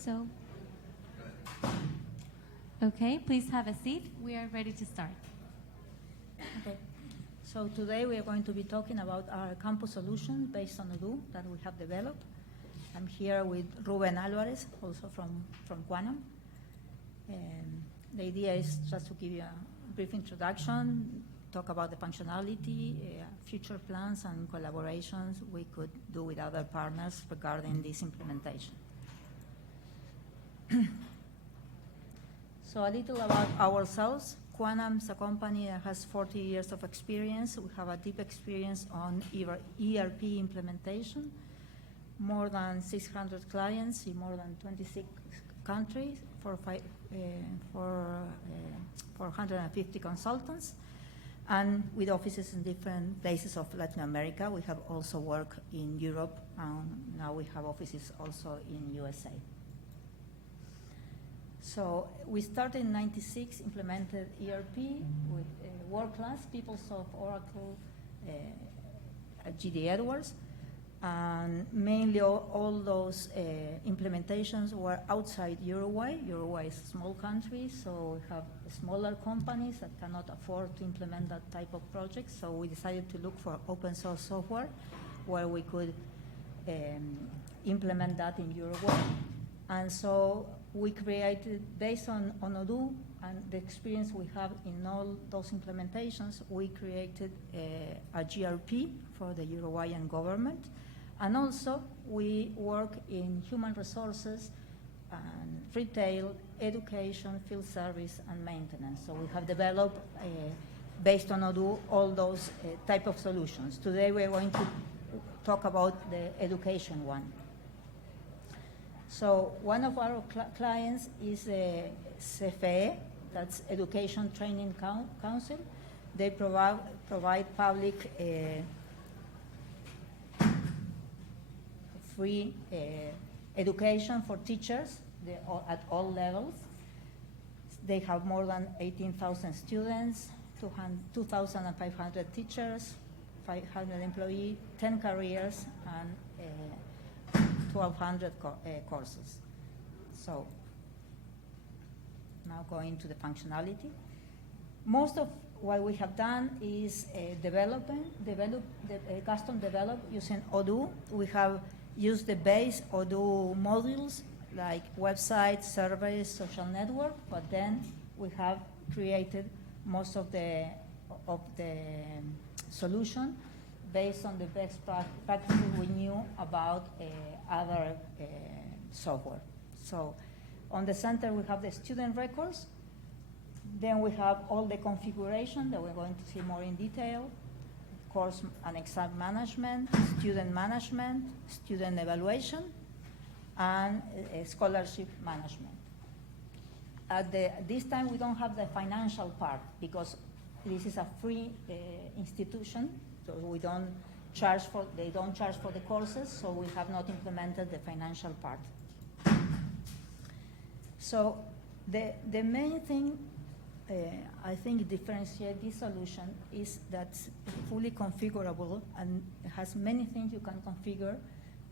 So, okay, please have a seat. We are ready to start. Okay. So today we are going to be talking about our campus solution based on Odoo that we have developed. I'm here with Ruben Alvarez, also from Quanam. And the idea is just to give you a brief introduction, talk about the functionality, future plans and collaborations we could do with other partners regarding this implementation. So a little about ourselves. Quanam is a company that has 40 years of experience. We have a deep experience on ERP implementation, more than 600 clients in more than 26 countries for 450 consultants, and with offices in different places of Latin America. We have also worked in Europe, and now we have offices also in USA. So we started in '96, implemented ERP with world-class PeopleSoft, Oracle, GD Edwards, and mainly all those implementations were outside Uruguay. Uruguay is a small country, so we have smaller companies that cannot afford to implement that type of project, so we decided to look for open source software where we could implement that in Uruguay. And so we created, based on Odoo and the experience we have in all those implementations, we created a GRP for the Uruguayan government. And also, we work in human resources, and retail, education, field service, and maintenance. So we have developed, based on Odoo, all those type of solutions. Today we're going to talk about the education one. So one of our clients is CFE, that's Education Training Council. They provide public free education for teachers at all levels. They have more than 18,000 students, 2,500 teachers, 500 employees, 10 careers, and 1,200 courses. So now going to the functionality. Most of what we have done is custom develop using Odoo. We have used the base Odoo modules like websites, surveys, social network, but then we have created most of the solution based on the best practices we knew about other software. So on the center we have the student records. Then we have all the configuration that we're going to see more in detail. Course and exam management, student evaluation, and scholarship management. At this time we don't have the financial part because this is a free institution. So they don't charge for the courses, so we have not implemented the financial part. So the main thing I think differentiate this solution is that it's fully configurable and it has many things you can configure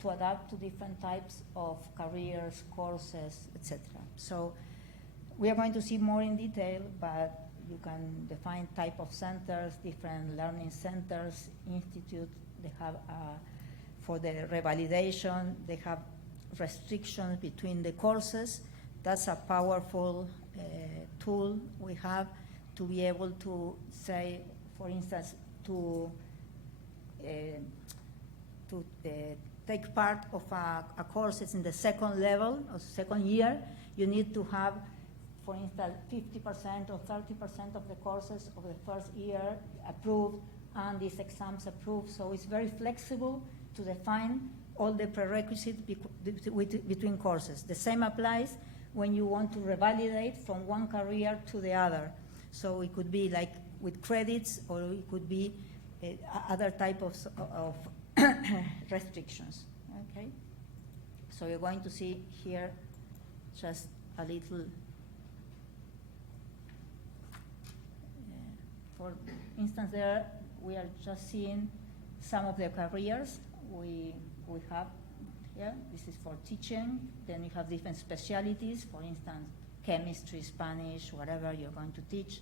to adapt to different types of careers, courses, etc. So we are going to see more in detail, but you can define type of centers, different learning centers, institute. They have, for the revalidation, they have restrictions between the courses. That's a powerful tool we have to be able to say, for instance, to take part of a course in the second level or second year, you need to have, for instance, 50% or 30% of the courses of the first year approved and these exams approved. So it's very flexible to define all the prerequisites between courses. The same applies when you want to revalidate from one career to the other. So it could be like with credits, or it could be other type of restrictions. Okay. So you're going to see here just a little. For instance, there we are just seeing some of the careers we have Yeah, this is for teaching. Then you have different specialties, for instance, chemistry, Spanish, whatever you're going to teach.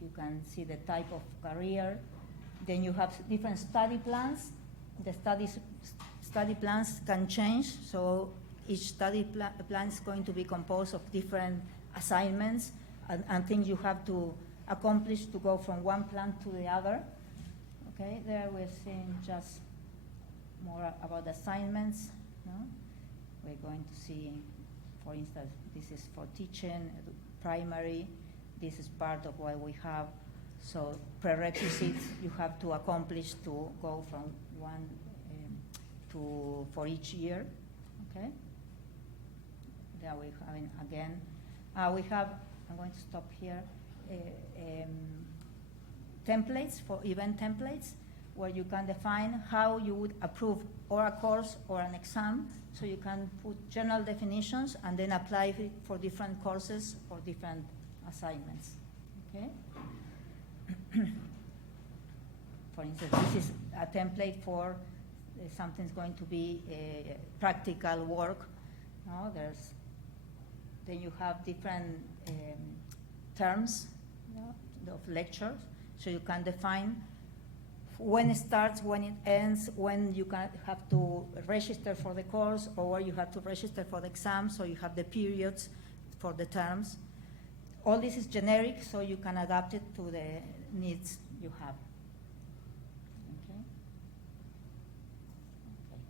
You can see the type of career. Then you have different study plans. The study plans can change, so each study plan is going to be composed of different assignments and things you have to accomplish to go from one plan to the other. Okay, there we're seeing just more about assignments. No? We're going to see, for instance, this is for teaching, primary. This is part of what we have. So prerequisites you have to accomplish to go from one to for each year. Okay. There we have again. We have. I'm going to stop here. Templates for event templates, where you can define how you would approve or a course or an exam. So you can put general definitions and then apply it for different courses or different assignments. Okay. For instance, this is a template for something's going to be practical work. No, then you have different terms of lectures, so you can define when it starts, when it ends, when you can have to register for the course or where you have to register for the exam, so you have the periods for the terms. All this is generic, so you can adapt it to the needs you have. Okay. Okay.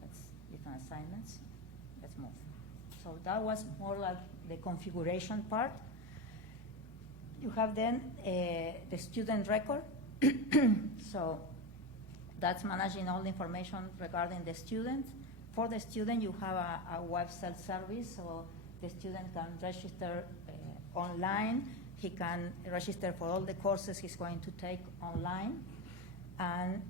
That's different assignments. Let's move. So that was more like the configuration part. You have then the student record. So that's managing all the information regarding the student. For the student, you have a web self-service, so the student can register online. He can register for all the courses he's going to take online. And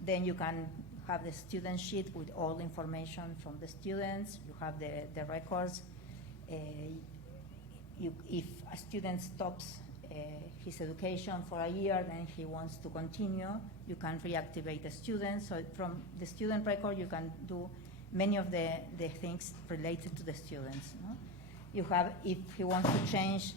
then you can have the student sheet with all the information from the students. You have the records. If a student stops his education for a year, then he wants to continue, you can reactivate the student. So from the student record, you can do many of the things related to the students. No? You have, if he wants to change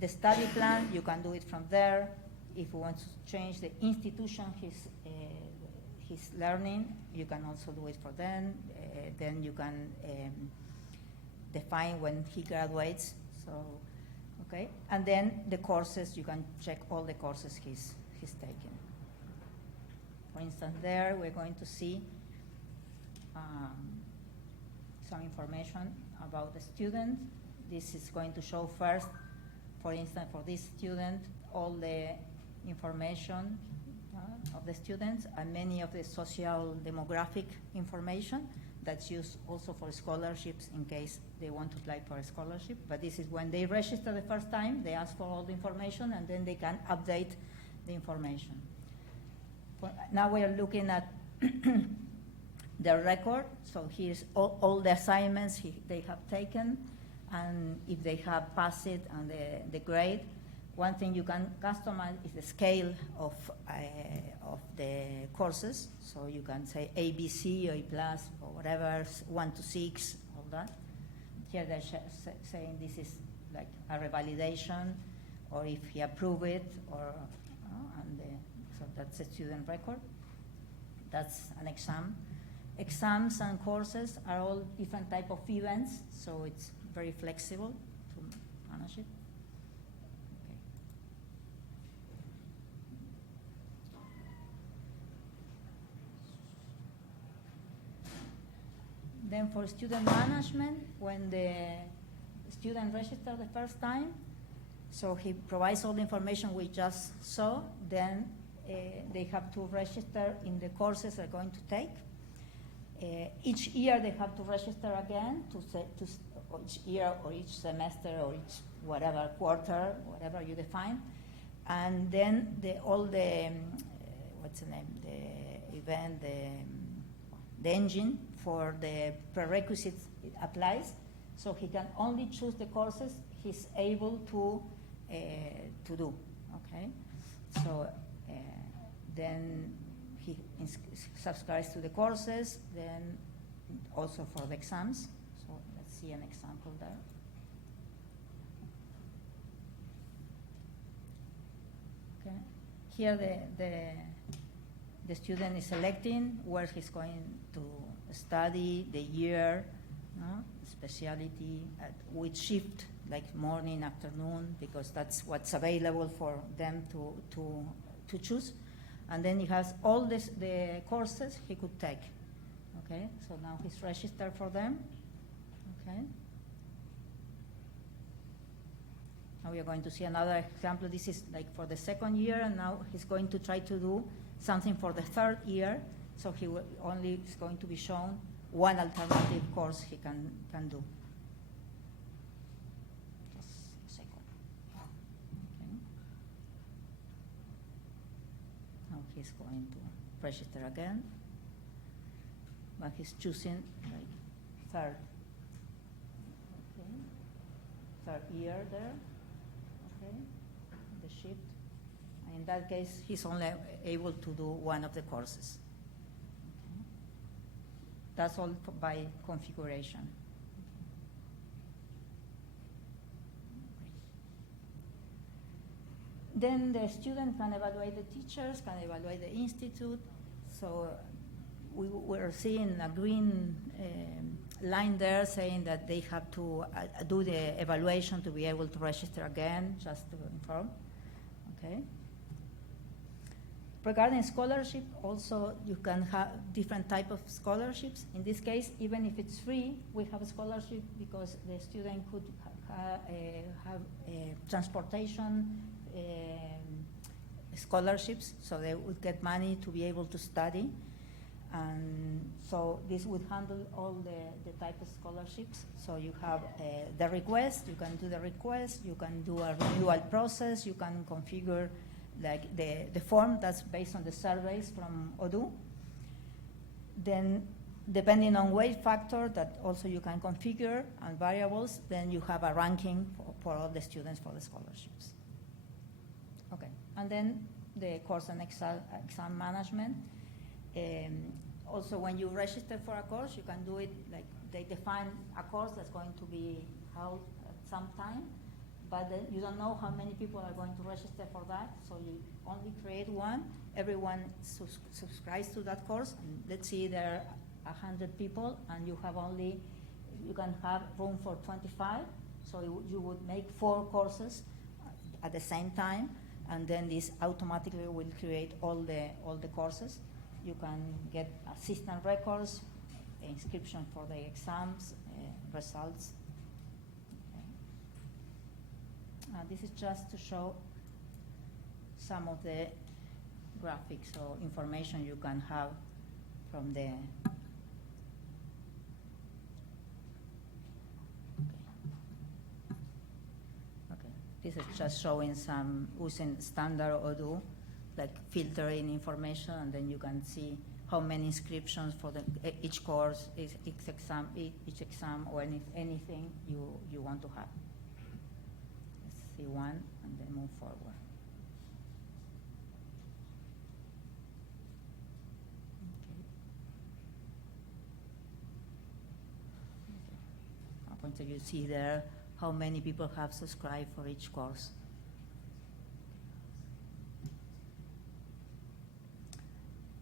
the study plan, you can do it from there. If he wants to change the institution he's learning, you can also do it for them. Then you can define when he graduates. So, okay, and then the courses, you can check all the courses he's taken. For instance, there we're going to see some information about the student. This is going to show first, for instance, for this student, all the information of the students and many of the social demographic information that's used also for scholarships in case they want to apply for a scholarship. But this is when they register the first time, they ask for all the information and then they can update the information. Now we are looking at their record. So here's all the assignments they have taken and if they have passed it and the grade. One thing you can customize is the scale of the courses. So you can say A, B, C, or A+, or whatever, 1 to 6, all that. Here they're saying this is like a revalidation, or if he approved it, or so that's a student record. That's an exam. Exams and courses are all different type of events, so it's very flexible to manage it. Then for student management, when the student registers the first time, so he provides all the information we just saw, then they have to register in the courses they're going to take. Each year they have to register again, each year or each semester or each whatever quarter, whatever you define. And then all the, what's the name, the event, the engine for the prerequisites it applies, so he can only choose the courses he's able to do. Okay, so then he subscribes to the courses, then also for the exams. So let's see an example there. Okay. Here the student is selecting where he's going to study, the year, no? Specialty, at which shift, like morning, afternoon, because that's what's available for them to choose. And then he has all the courses he could take. Okay, so now he's registered for them. Okay. Now we are going to see another example. This is like for the second year, and now he's going to try to do something for the third year. So he will only is going to be shown one alternative course he can do. Just a second. Okay. Now he's going to register again, but he's choosing like third. Okay. Third year there. Okay. The shift. In that case, he's only able to do one of the courses. Okay. That's all by configuration. Then the student can evaluate the teachers, can evaluate the institute. So we're seeing a green line there saying that they have to do the evaluation to be able to register again, just to inform. Okay. Regarding scholarship, also you can have different type of scholarships. In this case, even if it's free, we have a scholarship because the student could have transportation scholarships, so they would get money to be able to study. And so this would handle all the type of scholarships. So you have the request, you can do the request, you can do a renewal process, you can configure like the form that's based on the surveys from Odoo. Then depending on weight factor that also you can configure and variables, then you have a ranking for all the students for the scholarships. Okay, and then the course and exam management. Also, when you register for a course, you can do it like they define a course that's going to be held at some time, but then you don't know how many people are going to register for that, so you only create one. Everyone subscribes to that course, and let's see there are 100 people, and you can have room for 25, so you would make 4 courses at the same time, and then this automatically will create all the courses. You can get assistant records, inscription for the exams, results. Okay. This is just to show some of the graphics or information you can have from the. Okay. This is just showing some using standard Odoo, like filtering information, and then you can see how many inscriptions for each course, each exam, or anything you want to have. Let's see one, and then move forward. Okay. Up until you see there how many people have subscribed for each course.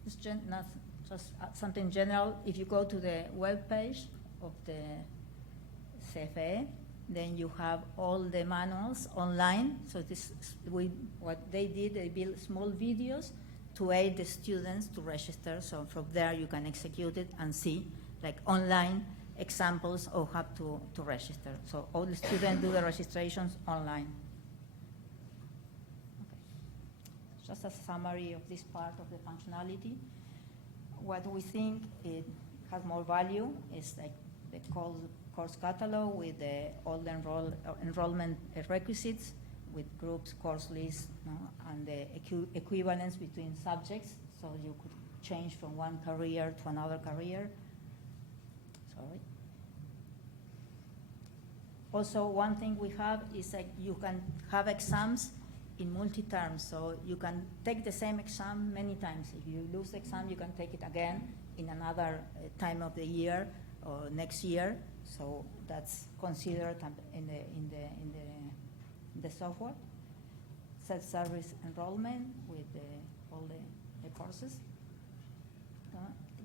It's not just something general. If you go to the web page of the CFA, then you have all the manuals online. So what they did, they built small videos to aid the students to register. So from there you can execute it and see like online examples of how to register. So all the students do the registrations online. Just a summary of this part of the functionality. What we think it has more value is like the course catalog with all the enrollment requisites, with groups, course lists, and the equivalence between subjects, so you could change from one career to another career. Sorry. Also, one thing we have is like you can have exams in multi-terms, so you can take the same exam many times. If you lose the exam, you can take it again in another time of the year or next year. So that's considered in the software. Self-service enrollment with all the courses.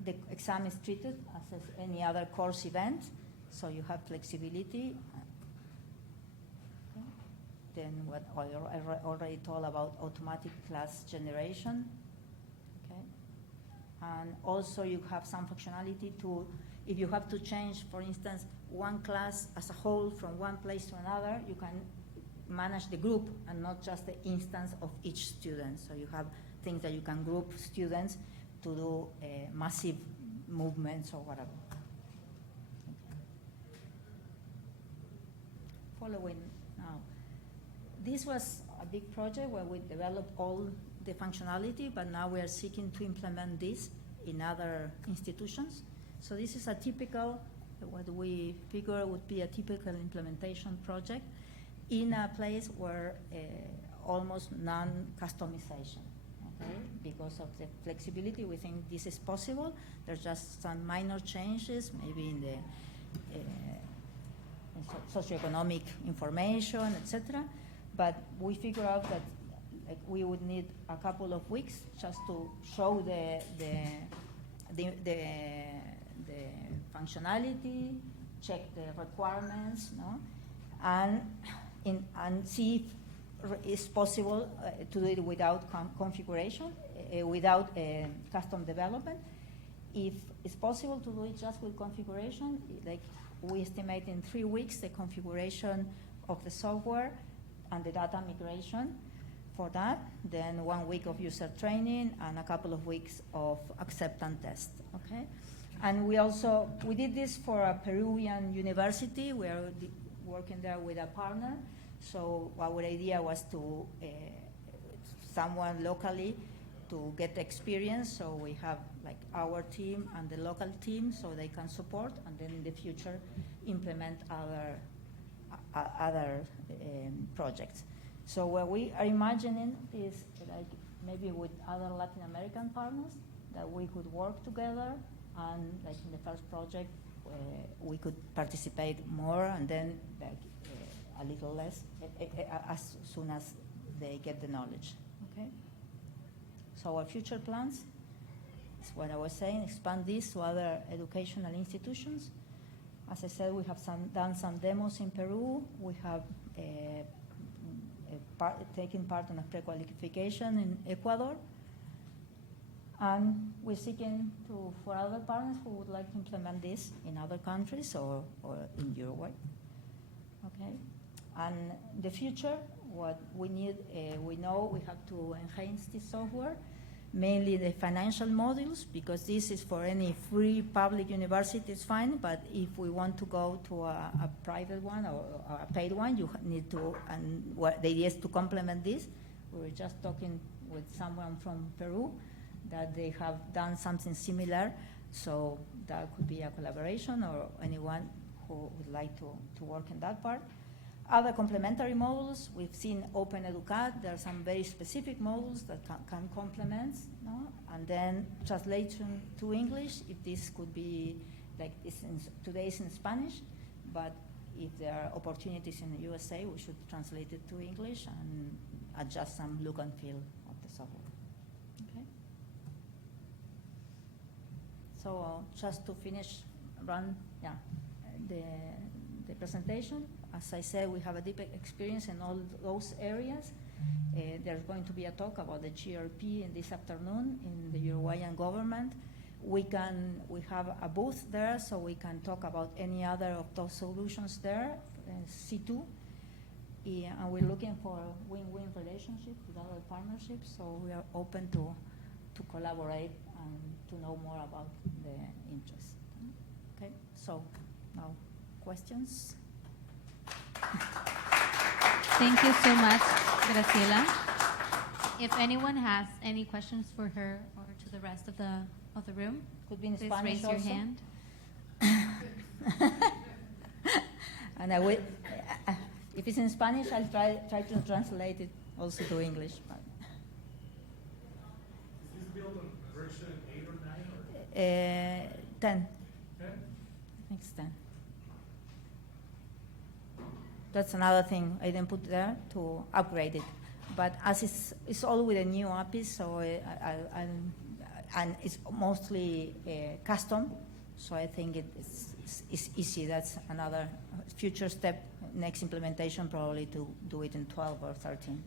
The exam is treated as any other course event, so you have flexibility. Okay. Then what I already told about automatic class generation. Okay. And also you have some functionality to, if you have to change, for instance, one class as a whole from one place to another, you can manage the group and not just the instance of each student. So you have things that you can group students to do massive movements or whatever. Following now. This was a big project where we developed all the functionality, but now we are seeking to implement this in other institutions. So this is a typical, what we figure would be a typical implementation project in a place where almost non-customization. Okay? Because of the flexibility, we think this is possible. There's just some minor changes, maybe in the socioeconomic information, etc. But we figure out that we would need a couple of weeks just to show the functionality, check the requirements, no? And see if it's possible to do it without configuration, without custom development. If it's possible to do it just with configuration, like we estimate in 3 weeks the configuration of the software and the data migration for that, then 1 week of user training and a couple of weeks of acceptance test, okay? And we did this for a Peruvian university. We are working there with a partner. So our idea was to someone locally to get experience. So we have like our team and the local team, so they can support, and then in the future implement other projects. So what we are imagining is like maybe with other Latin American partners that we could work together, and like in the first project we could participate more, and then like a little less as soon as they get the knowledge. Okay. So our future plans is what I was saying: expand this to other educational institutions. As I said, we have done some demos in Peru. We have taken part in a pre-qualification in Ecuador. And we're seeking for other partners who would like to implement this in other countries or in Uruguay. Okay. And the future, what we need, we know we have to enhance this software, mainly the financial modules, because this is for any free public university, it's fine, but if we want to go to a private one or a paid one, you need to, and the idea is to complement this. We were just talking with someone from Peru that they have done something similar, so that could be a collaboration or anyone who would like to work in that part. Other complementary modules, we've seen Open Educat. There are some very specific modules that can complement, no? And then translation to English, if this could be, like today it's in Spanish, but if there are opportunities in the USA, we should translate it to English and adjust some look and feel of the software. Okay. So just to finish, the presentation. As I said, we have a deep experience in all those areas. There's going to be a talk about the GRP this afternoon in the Uruguayan government. We have a booth there, so we can talk about any other of those solutions there, C2. And we're looking for a win-win relationship with other partnerships, so we are open to collaborate and to know more about the interest. Okay, so now questions? Thank you so much, Graciela. If anyone has any questions for her or to the rest of the room, could be in please Spanish raise your also. hand. And I will, if it's in Spanish, I'll try to translate it also do English. But, Is this built on version 8 or 9 or 10. 10? I think it's 10. That's another thing I didn't put there to upgrade it. But as it's all with a new API, so and it's mostly custom, so I think it's easy. That's another future step, next implementation probably to do it in 12 or 13.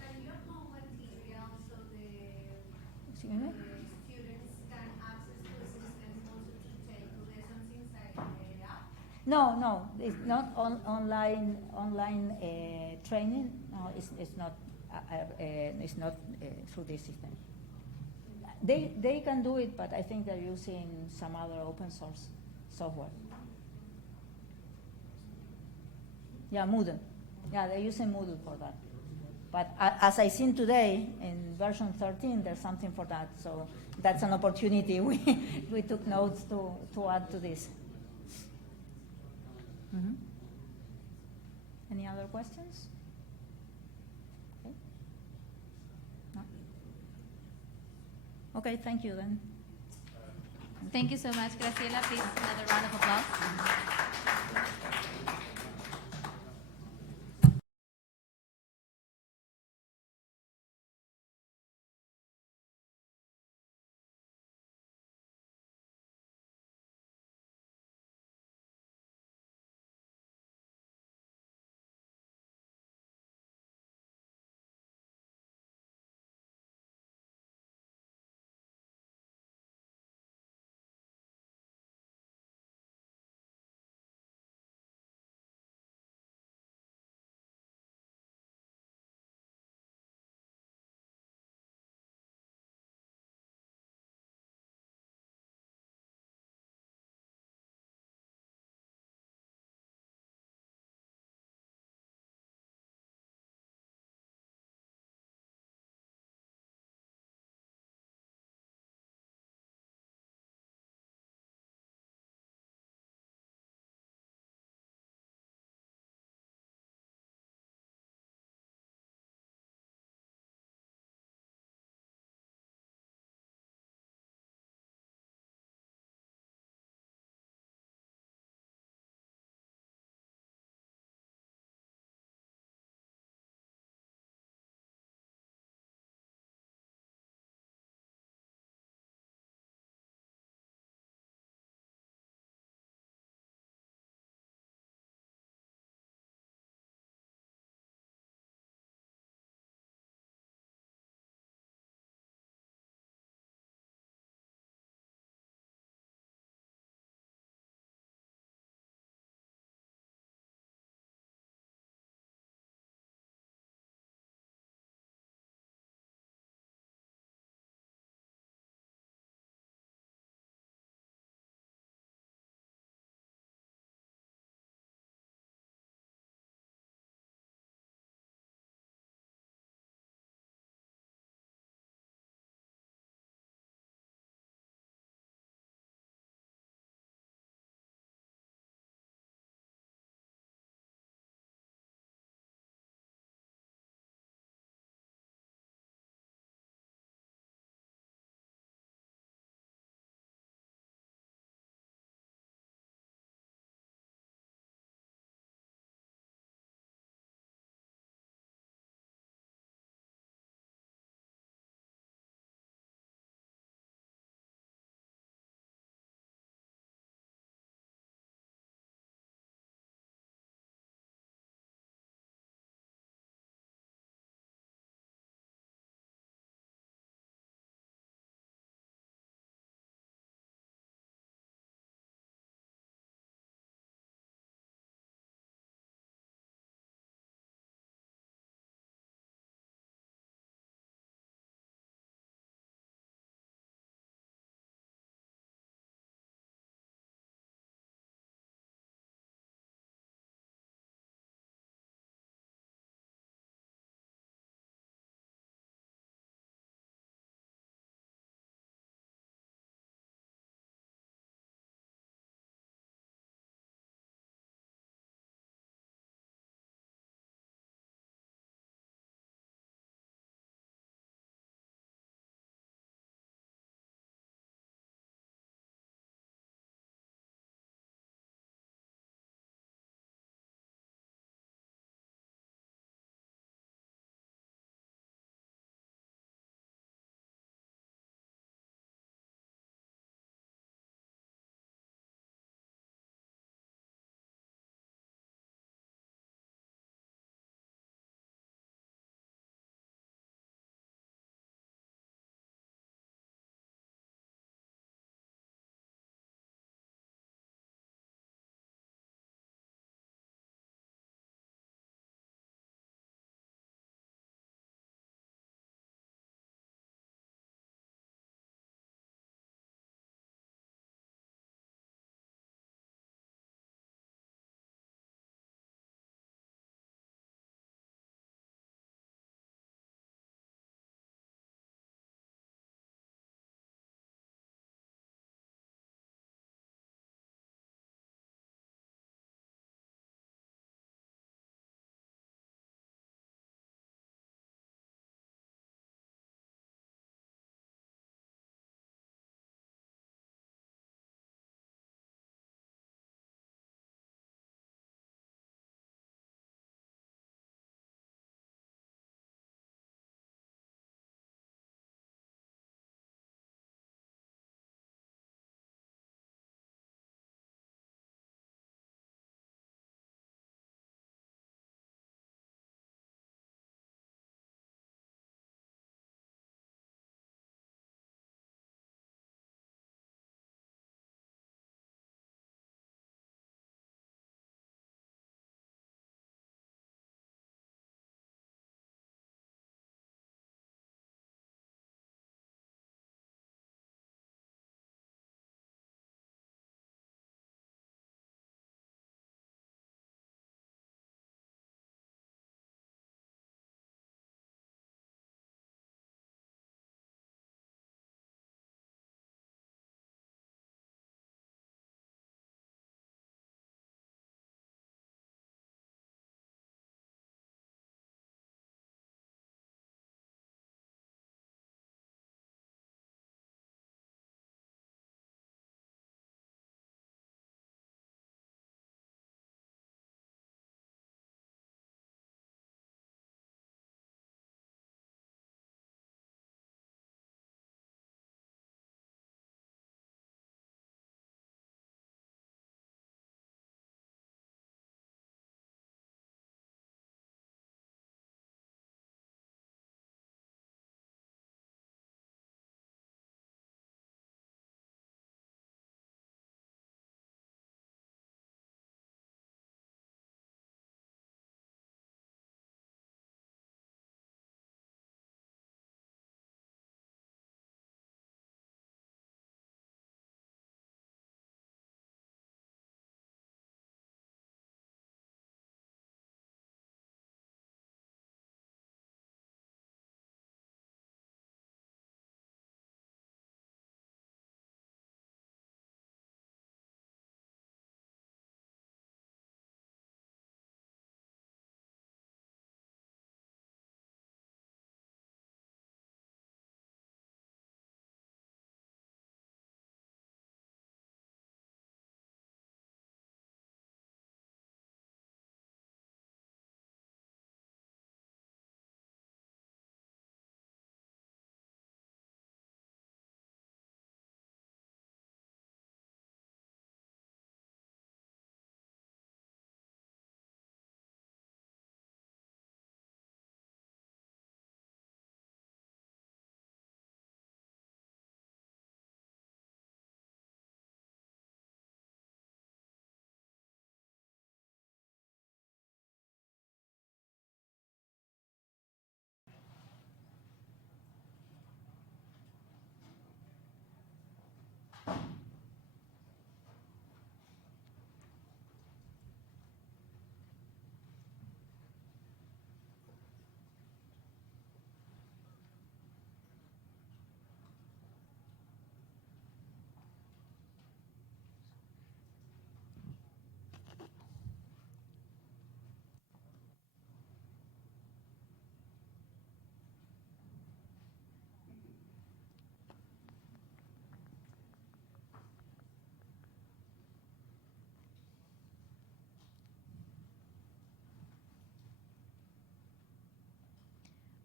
Can you upload material so the Excuse me? students can access to the system also to take lessons inside the app? No, it's not online training. No, it's not through this system. They can do it, but I think they're using some other open source software. Yeah, Moodle. Yeah, they're using Moodle for that. But as I seen today in version 13, there's something for that. So that's an opportunity we took notes to add to this. Mm-hmm. Any other questions? Okay. No? Okay, thank you then. Thank you so much, Graciela. Please, another round of applause.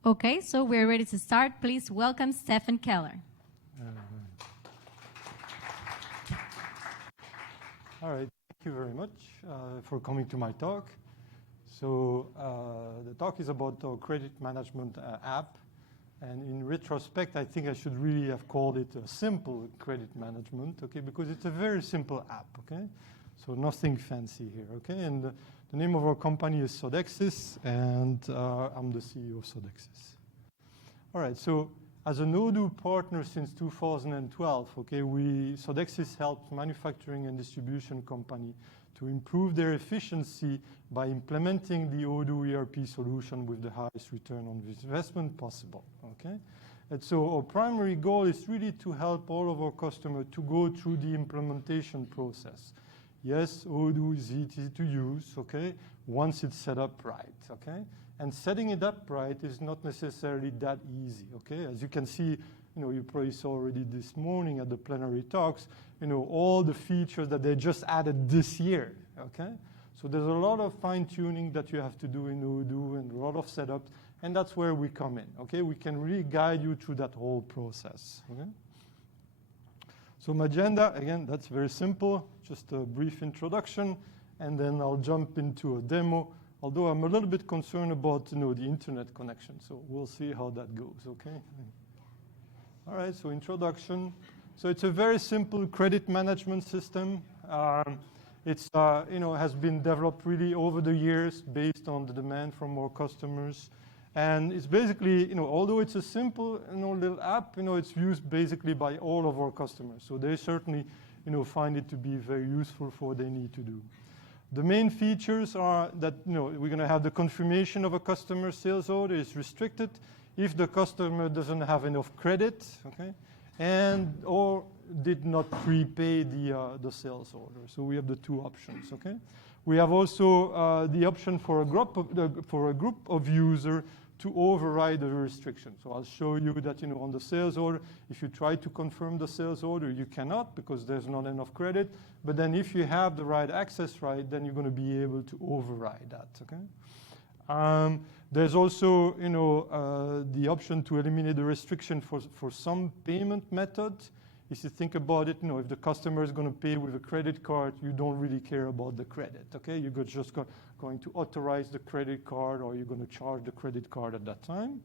Okay, so we're ready to start. Please welcome Stefan Keller. All right, thank you very much for coming to my talk. So the talk is about our credit management app. And in retrospect, I think I should really have called it a simple credit management, okay, because it's a very simple app, okay? So nothing fancy here, okay? And the name of our company is Sodexis, and I'm the CEO of Sodexis. All right, so as an Odoo partner since 2012, okay, Sodexis helps manufacturing and distribution company to improve their efficiency by implementing the Odoo ERP solution with the highest return on investment possible, okay? And so our primary goal is really to help all of our customers to go through the implementation process. Yes, Odoo is easy to use, okay, once it's set up right, okay? And setting it up right is not necessarily that easy, okay? As you can see, you probably saw already this morning at the plenary talks, all the features that they just added this year, okay? So there's a lot of fine-tuning that you have to do in Odoo and a lot of setups, and that's where we come in, okay? We can really guide you through that whole process, okay? So my agenda, again, that's very simple, just a brief introduction, and then I'll jump into a demo, although I'm a little bit concerned about, the internet connection, so we'll see how that goes, okay? All right, so introduction. So it's a very simple credit management system. It's, has been developed really over the years based on the demand from our customers. And it's basically, although it's a simple, little app, it's used basically by all of our customers. So they certainly, find it to be very useful for what they need to do. The main features are that, we're going to have the confirmation of a customer sales order is restricted if the customer doesn't have enough credit, okay, or did not prepay the sales order. So we have the two options, okay? We have also the option for a group of users to override the restriction. So I'll show you that, on the sales order, if you try to confirm the sales order, you cannot because there's not enough credit. But then if you have the right access right, then you're going to be able to override that, okay? There's also, the option to eliminate the restriction for some payment method. If you think about it, if the customer is going to pay with a credit card, you don't really care about the credit, okay? You're just going to authorize the credit card or you're going to charge the credit card at that time.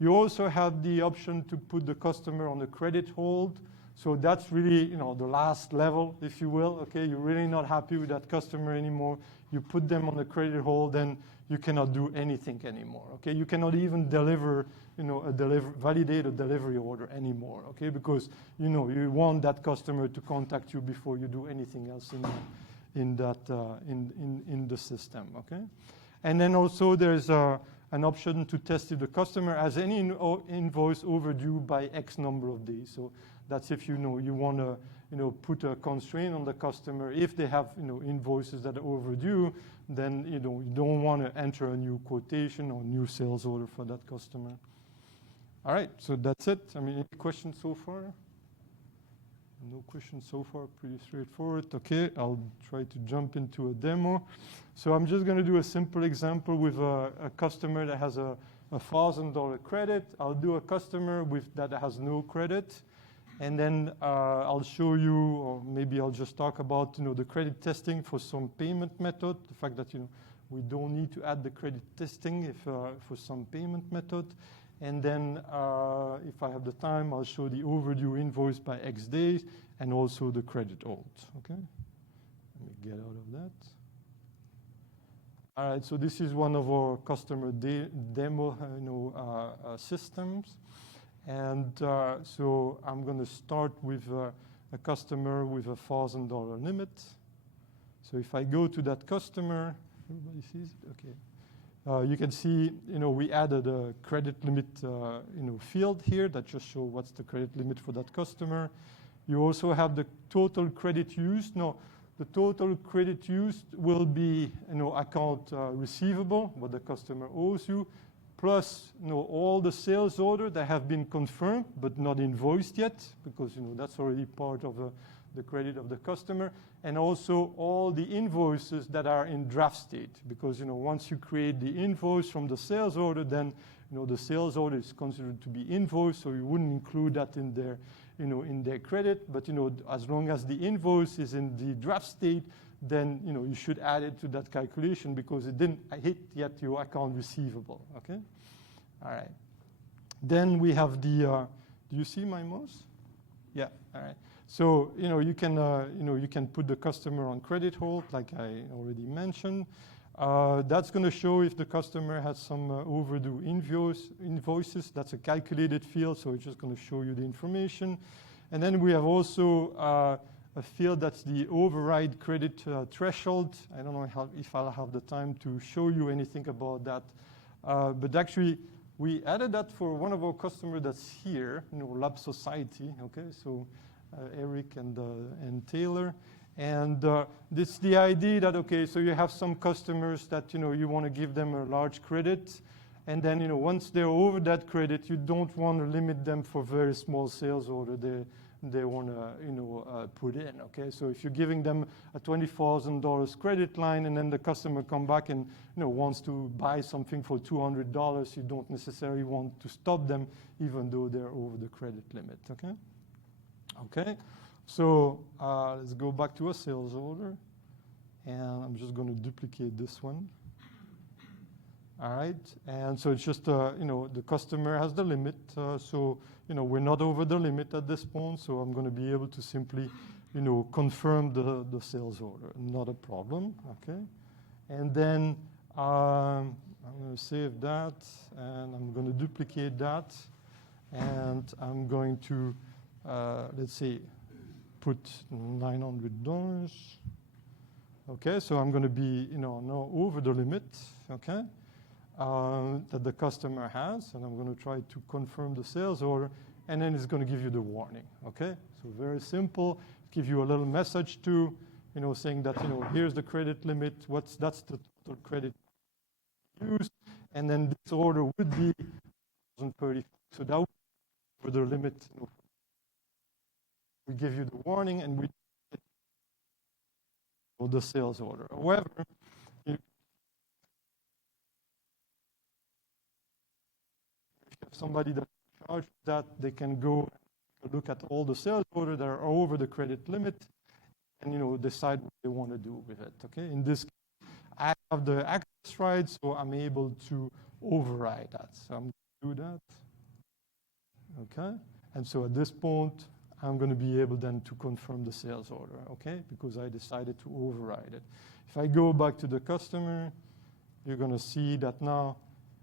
You also have the option to put the customer on a credit hold. So that's really, the last level, if you will, okay? You're really not happy with that customer anymore. You put them on a credit hold, then you cannot do anything anymore, okay? You cannot even deliver, validate a delivery order anymore, okay? Because, you want that customer to contact you before you do anything else in the system, okay? And then also there's an option to test if the customer has any invoice overdue by X number of days. So that's if you want to put a constraint on the customer. If they have invoices that are overdue, then you don't want to enter a new quotation or new sales order for that customer. All right, so that's it. I mean, any questions so far? No questions so far, pretty straightforward. Okay, I'll try to jump into a demo. So I'm just going to do a simple example with a customer that has a $1,000 credit. I'll do a customer that has no credit. And then I'll show you, or maybe I'll just talk about, the credit testing for some payment method. The fact that, we don't need to add the credit testing for some payment method. And then if I have the time, I'll show the overdue invoice by X days and also the credit hold, okay? Let me get out of that. All right, so this is one of our customer demo systems. And so I'm going to start with a customer with a $1,000 limit. So if I go to that customer, everybody sees it? Okay. You can see, we added a credit limit, field here that just shows what's the credit limit for that customer. You also have the total credit used. Now, the total credit used will be, account receivable, what the customer owes you, plus, all the sales orders that have been confirmed but not invoiced yet, because, that's already part of the credit of the customer, and also all the invoices that are in draft state. Because once you create the invoice from the sales order, then the sales order is considered to be invoice, so you wouldn't include that in their in their credit. But as long as the invoice is in the draft state, then you should add it to that calculation because it didn't hit yet your account receivable. Okay. All right. Then we have the. Do you see my mouse? Yeah. All right. So you can put the customer on credit hold, like I already mentioned. That's going to show if the customer has some overdue invoices. That's a calculated field, so it's just going to show you the information. And then we have also a field that's the override credit threshold. I don't know if I'll have the time to show you anything about that. But actually, we added that for one of our customers that's here, Lab Society. Okay, so Eric and Taylor. And it's the idea that, okay, so you have some customers that, you want to give them a large credit. And then, once they're over that credit, you don't want to limit them for very small sales order they want to, put in, okay? So if you're giving them a $20,000 credit line and then the customer come back and, wants to buy something for $200, you don't necessarily want to stop them even though they're over the credit limit, okay? Okay. So let's go back to a sales order, and I'm just going to duplicate this one. All right, and so it's just the customer has the limit, so we're not over the limit at this point, so I'm going to be able to simply confirm the sales order, not a problem. Okay, and then I'm going to save that, and I'm going to duplicate that, and I'm going to let's see. Put $900. Okay, so I'm going to be, now over the limit, okay, that the customer has, and I'm going to try to confirm the sales order, and then it's going to give you the warning, okay? So very simple, give you a little message too, saying that, here's the credit limit, that's the total credit used, and then this order would be 1,030. So that would be over the limit. We give you the warning, and we the sales order. However, if you have somebody that charges that, they can go look at all the sales orders that are over the credit limit, and decide what they want to do with it. Okay. In this case, I have the access rights, so I'm able to override that. So I'm going to do that. Okay. And so at this point, I'm going to be able then to confirm the sales order, okay? Because I decided to override it. If I go back to the customer, you're going to see that now,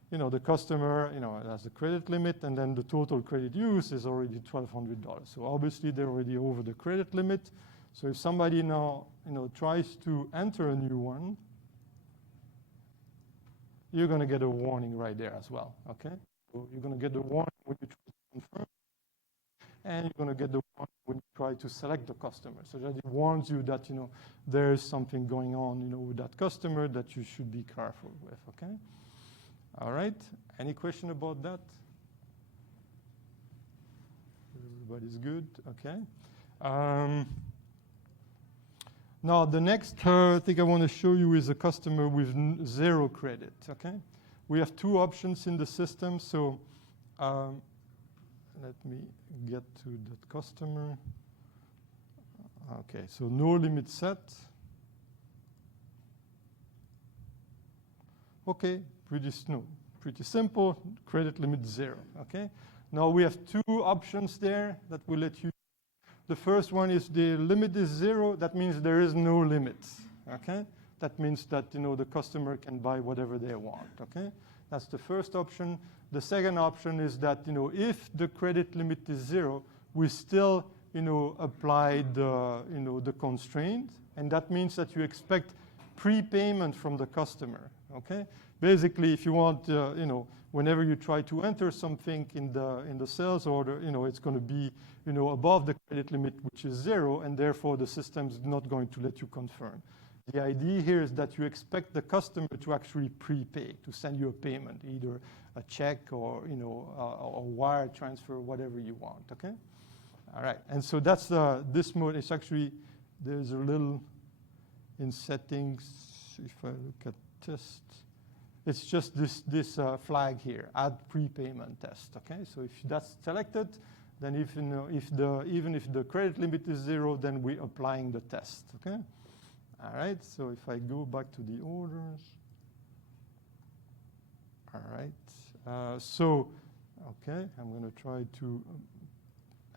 the customer, has a credit limit, and then the total credit use is already $1,200. So obviously they're already over the credit limit. So if somebody now, tries to enter a new one, you're going to get a warning right there as well, okay? So you're going to get the warning when you try to confirm. And you're going to get the one when you try to select the customer, so that it warns you that there is something going on with that customer that you should be careful with. Okay. All right. Any question about that? Everybody's good. Okay. Now the next thing I want to show you is a customer with zero credit. Okay. We have two options in the system. So. Let me get to that customer. Okay, so no limit set. Okay, pretty simple, credit limit 0, okay? Now we have two options there that will let you. The first one is the limit is 0, that means there is no limit, okay? That means that, the customer can buy whatever they want, okay? That's the first option. The second option is that, if the credit limit is 0, we still, apply the constraint, and that means that you expect prepayment from the customer, okay? Basically, if you want, whenever you try to enter something in the sales order, it's going to be, above the credit limit, which is 0, and therefore the system is not going to let you confirm. The idea here is that you expect the customer to actually prepay, to send you a payment, either a check or, a wire transfer, whatever you want, okay? All right, and so that's this mode. It's actually, there's a little in settings, if I look at test, it's just this flag here, add prepayment test, okay? So if that's selected, then if, you know, even if the credit limit is 0, then we're applying the test, okay? All right, so if I go back to the orders, all right, okay, I'm gonna try to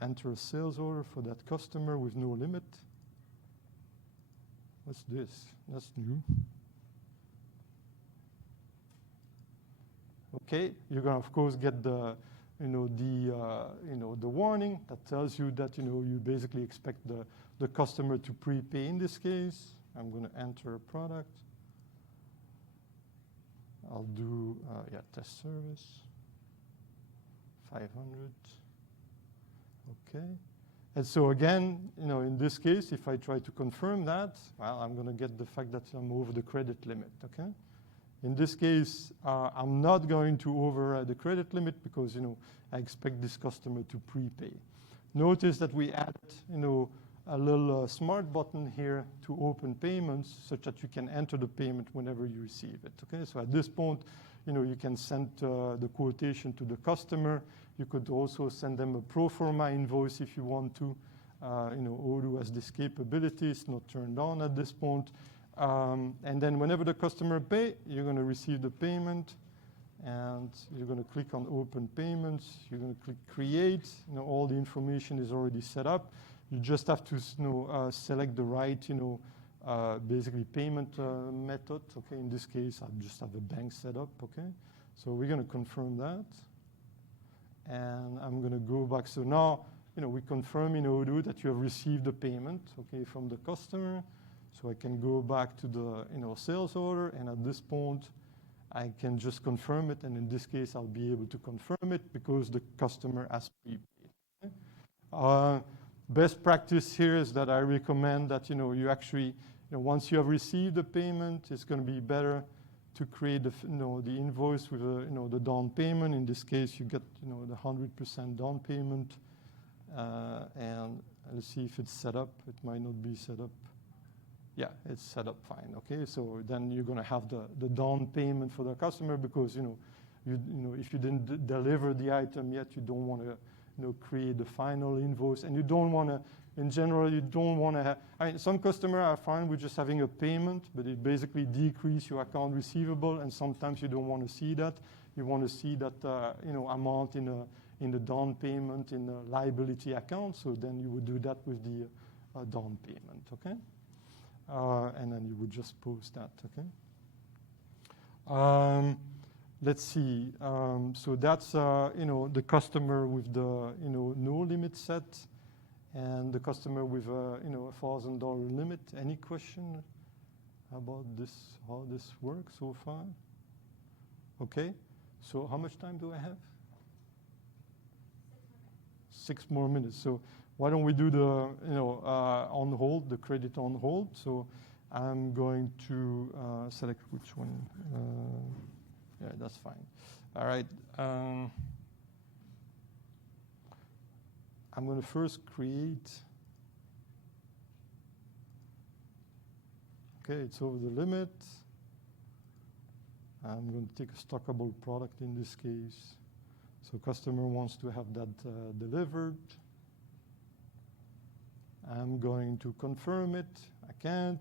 enter a sales order for that customer with no limit. What's this? That's new. Okay, you're gonna of course get the, the warning that tells you that you basically expect the customer to prepay. In this case, I'm gonna enter a product. I'll do test service 500. Okay, and so again, in this case, if I try to confirm that, well, I'm gonna get the fact that I'm over the credit limit. Okay. In this case, I'm not going to override the credit limit because, I expect this customer to prepay. Notice that we added, a little smart button here to open payments such that you can enter the payment whenever you receive it. Okay, so at this point, you can send the quotation to the customer. You could also send them a pro forma invoice if you want to. Odoo has this capability. It's not turned on at this point. And then whenever the customer pay, you're going to receive the payment, and you're going to click on Open Payments. You're going to click Create. All the information is already set up. You just have to select the right, basically payment method. Okay, in this case, I just have a bank set up. Okay, so we're going to confirm that, and I'm going to go back. So now, we confirm in Odoo that you have received the payment, okay, from the customer. So I can go back to the sales order, and at this point, I can just confirm it. And in this case, I'll be able to confirm it because the customer has prepaid. Okay? Best practice here is that I recommend that you actually, once you have received the payment, it's going to be better to create the invoice with the down payment. In this case, you get the 100% down payment, and let's see if it's set up. It might not be set up. Yeah, it's set up fine. Okay, so then you're going to have the down payment for the customer because if you didn't deliver the item yet, you don't want to create the final invoice, and you don't want to. In general, you don't want to have. I mean, some customers are fine with just having a payment, but it basically decreases your account receivable, and sometimes you don't want to see that. You want to see that amount in the down payment in the liability account. So then you would do that with the down payment. Okay. And then you would just post that, okay? Let's see. So that's, the customer with the, no limit set, and the customer with a, $1,000 limit. Any question about this, how this works so far? Okay. So how much time do I have? 6 more minutes. So why don't we do the, on hold, the credit on hold. So I'm going to select which one. Yeah, that's fine. All right. I'm going to first create. Okay, it's over the limit. I'm going to take a stockable product in this case. So customer wants to have that delivered. I'm going to confirm it. I can't.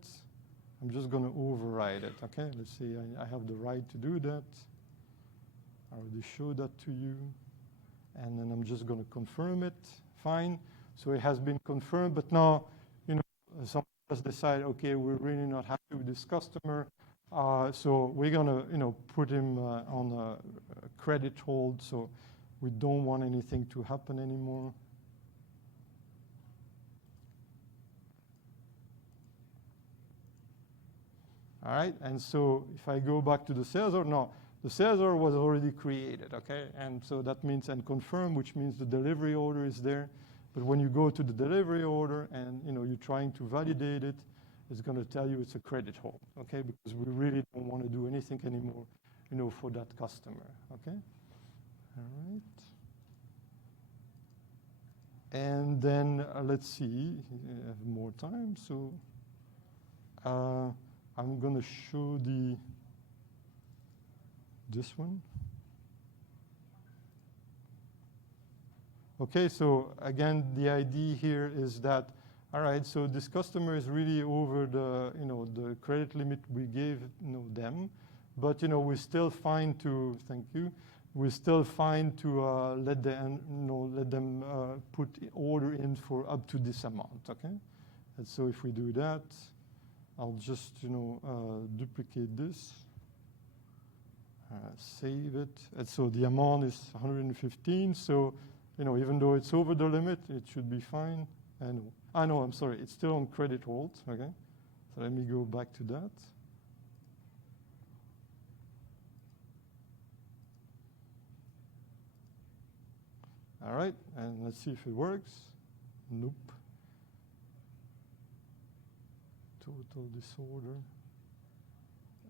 I'm just going to override it. Okay, let's see. I have the right to do that. I already showed that to you. And then I'm just going to confirm it. Fine. So it has been confirmed. But now, some of us decide, okay, we're really not happy with this customer. So we're going to, put him on a credit hold. So we don't want anything to happen anymore. All right, and so if I go back to the sales order, no, the sales order was already created, okay? And so that means, and confirm, which means the delivery order is there. But when you go to the delivery order and, you're trying to validate it, it's going to tell you it's a credit hold, okay? Because we really don't want to do anything anymore, for that customer, okay? All right. And then let's see, I have more time, so I'm going to show this one. Okay, so again, the idea here is that, all right, so this customer is really over the credit limit we gave them, but we're still fine to, thank you, we're still fine to let them put order in for up to this amount, okay? And so if we do that, I'll just duplicate this, save it, and so the amount is 115. So even though it's over the limit, it should be fine. No, I'm sorry, it's still on credit hold, okay? So let me go back to that. All right, and let's see if it works. Nope. Total disorder.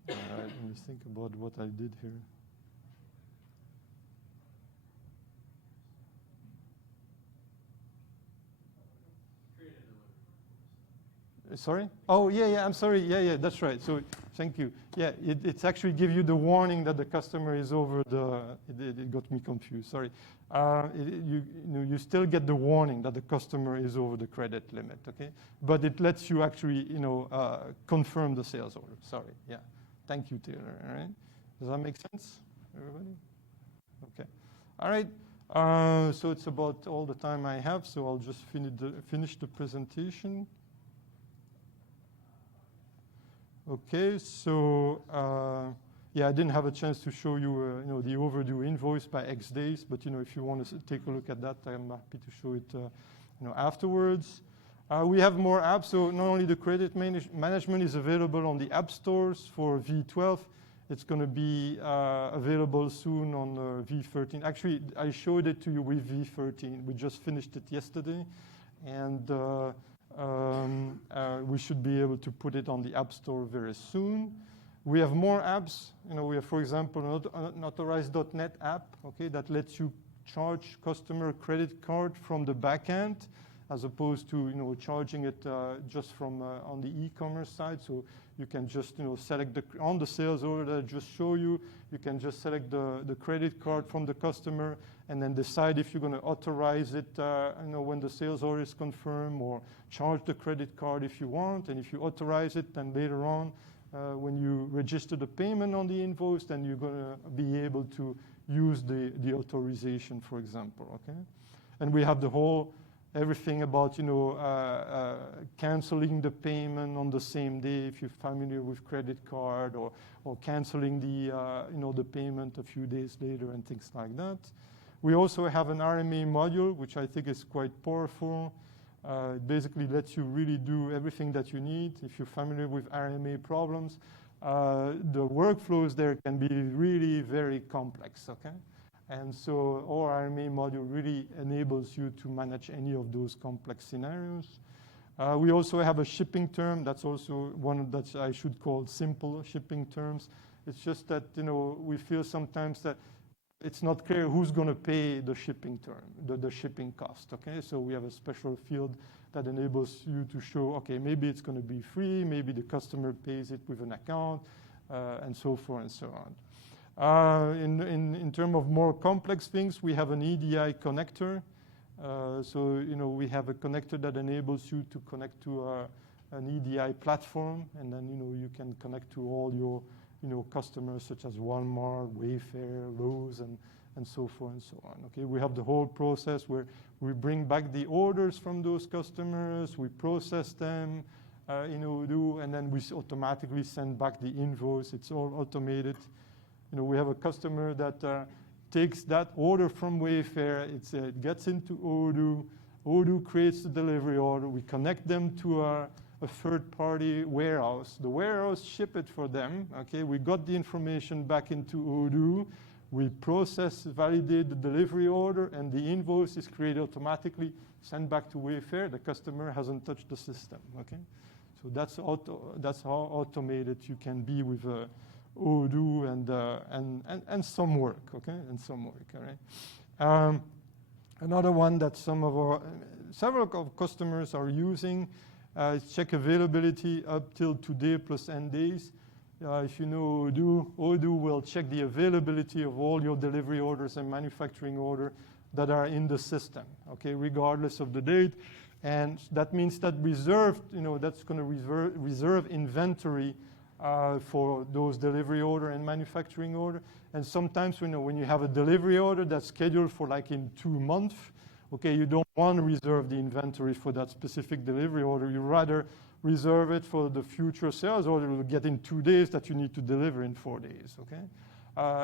All right, let me think about what I did here. Sorry? Oh, yeah, I'm sorry. Yeah, that's right. So thank you. Yeah, it's actually give you the warning that the customer is over it got me confused, sorry. You still get the warning that the customer is over the credit limit, okay? But it lets you actually, confirm the sales order. Sorry, yeah. Thank you, Taylor, all right? Does that make sense, everybody? Okay. All right, so it's about all the time I have, so I'll just finish the presentation. Okay, so yeah, I didn't have a chance to show you, the overdue invoice by X days, but if you want to take a look at that, I'm happy to show it, afterwards. We have more apps, so not only the credit management is available on the app stores for V12, it's going to be available soon on V13. Actually, I showed it to you with V13. We just finished it yesterday, and we should be able to put it on the App Store very soon. We have more apps. We have, for example, an Authorize.net app, okay, that lets you charge customer credit card from the back end, as opposed to charging it just from on the e-commerce side. So you can just select on the sales order that I just show you. You can just select the credit card from the customer, and then decide if you're going to authorize it when the sales order is confirmed, or charge the credit card if you want. And if you authorize it, then later on, when you register the payment on the invoice, then you're going to be able to use the authorization, for example, okay? And we have everything about, canceling the payment on the same day if you're familiar with credit card, or canceling the payment a few days later and things like that. We also have an RMA module, which I think is quite powerful. It basically lets you really do everything that you need. If you're familiar with RMA problems, the workflows there can be really very complex, okay? And so our RMA module really enables you to manage any of those complex scenarios. We also have a shipping term. That's also one that I should call simple shipping terms. It's just that, we feel sometimes that it's not clear who's going to pay the shipping term, the shipping cost, okay? So we have a special field that enables you to show, okay, maybe it's going to be free, maybe the customer pays it with an account, and so forth and so on. In terms of more complex things, we have an EDI connector. So we have a connector that enables you to connect to an EDI platform, and then you can connect to all your customers such as Walmart, Wayfair, Lowe's, and so forth and so on. Okay, we have the whole process where we bring back the orders from those customers, we process them in Odoo, and then we automatically send back the invoice. It's all automated. We have a customer that takes that order from Wayfair, it gets into Odoo, Odoo creates the delivery order, we connect them to a third-party warehouse. The warehouse ship it for them, okay? We got the information back into Odoo, we process, validate the delivery order, and the invoice is created automatically, sent back to Wayfair. The customer hasn't touched the system, okay? So that's how automated you can be with Odoo and some work, okay? And some work, all right? Another one that several of customers are using is check availability up till today plus n days. If you know Odoo will check the availability of all your delivery orders and manufacturing order that are in the system, okay, regardless of the date. And that means that that's going to reserve inventory for those delivery order and manufacturing order. And sometimes, when you have a delivery order that's scheduled for like in 2 months, okay, you don't want to reserve the inventory for that specific delivery order. You rather reserve it for the future sales order you'll get in 2 days that you need to deliver in 4 days, okay?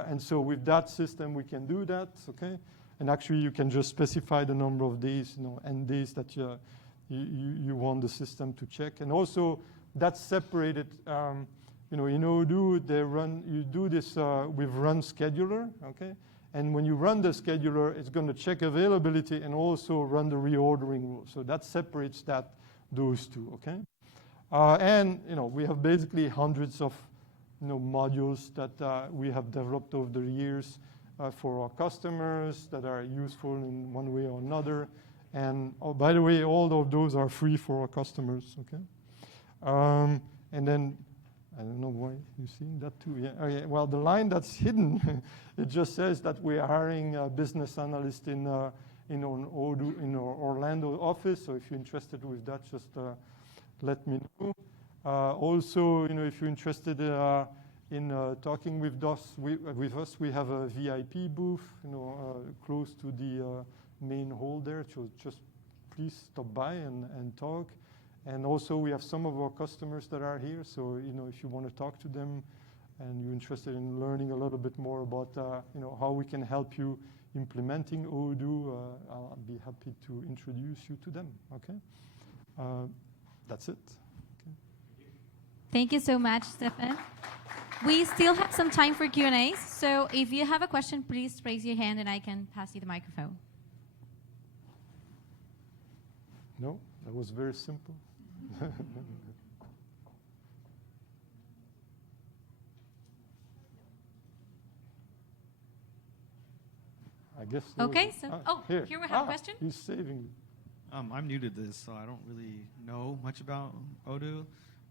And so with that system, we can do that, okay? And actually, you can just specify the number of days, and days that you want the system to check. And also, that's separated. In Odoo, you do this with run scheduler, okay? And when you run the scheduler, it's going to check availability and also run the reordering rule. So that separates those two, okay? And we have basically hundreds of modules that we have developed over the years for our customers that are useful in one way or another. And by the way, all of those are free for our customers, okay? And then, I don't know why you're seeing that too. Yeah. Oh, yeah. Well, the line that's hidden, it just says that we're hiring a business analyst in our Orlando office. So if you're interested with that, just let me know. Also, if you're interested in talking with us, we have a VIP booth, close to the main hall there. So just please stop by and talk. And also, we have some of our customers that are here. So, if you want to talk to them and you're interested in learning a little bit more about, how we can help you implementing Odoo, I'll be happy to introduce you to them, okay? That's it. Okay. Thank you so much, Stefan. We still have some time for Q&A. So if you have a question, please raise your hand and I can pass you the microphone. No, that was very simple. I guess. Okay, here we have a question. He's saving me. I'm new to this, so I don't really know much about Odoo,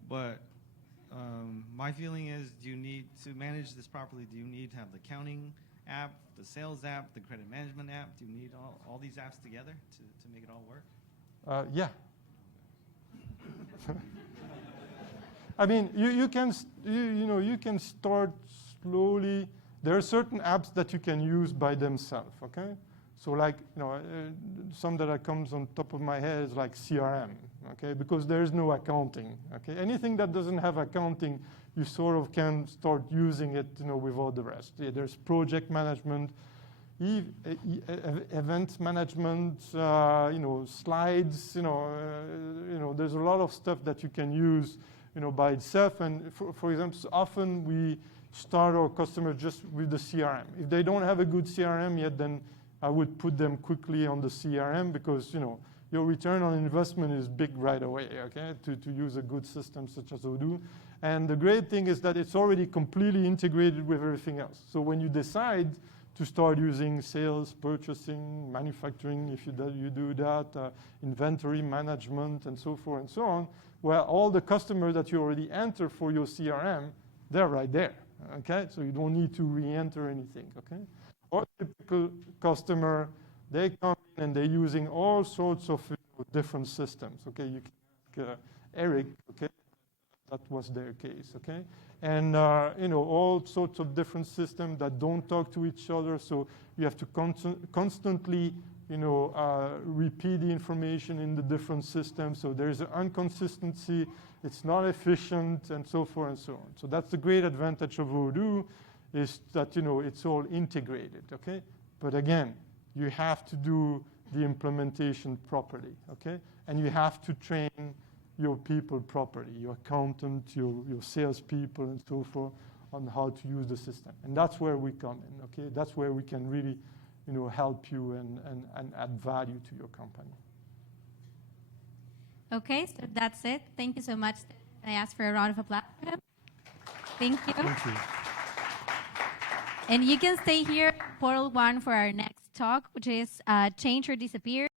but my feeling is, do you need to manage this properly? Do you need to have the accounting app, the sales app, the credit management app? Do you need all these apps together to make it all work? Yeah. I mean, you can start slowly. There are certain apps that you can use by themselves, okay? So like, some that comes on top of my head is like CRM, okay? Because there is no accounting, okay? Anything that doesn't have accounting, you sort of can start using it, with all the rest. Yeah, there's project management, event management, slides, there's a lot of stuff that you can use, by itself. And for example, often we start our customer just with the CRM. If they don't have a good CRM yet, then I would put them quickly on the CRM because, your return on investment is big right away, okay, to use a good system such as Odoo. And the great thing is that it's already completely integrated with everything else. So when you decide to start using sales, purchasing, manufacturing, if you do that, inventory management, and so forth and so on, well, all the customers that you already enter for your CRM, they're right there, okay? So you don't need to re-enter anything, okay? Or typical customer, they come in and they're using all sorts of different systems, okay? You can ask Eric, okay? That was their case, okay? And, all sorts of different systems that don't talk to each other. So you have to constantly, repeat the information in the different systems. So there's an inconsistency. It's not efficient, and so forth and so on. So that's the great advantage of Odoo, is that, it's all integrated, okay? But again, you have to do the implementation properly, okay? And you have to train your people properly, your accountant, your salespeople, and so forth, on how to use the system. And that's where we come in, okay? That's where we can really, help you and add value to your company. Okay, so that's it. Thank you so much. I ask for a round of applause for him. Thank you. Thank you. And you can stay here, Portal 1, for our next talk, which is Change or Disappear.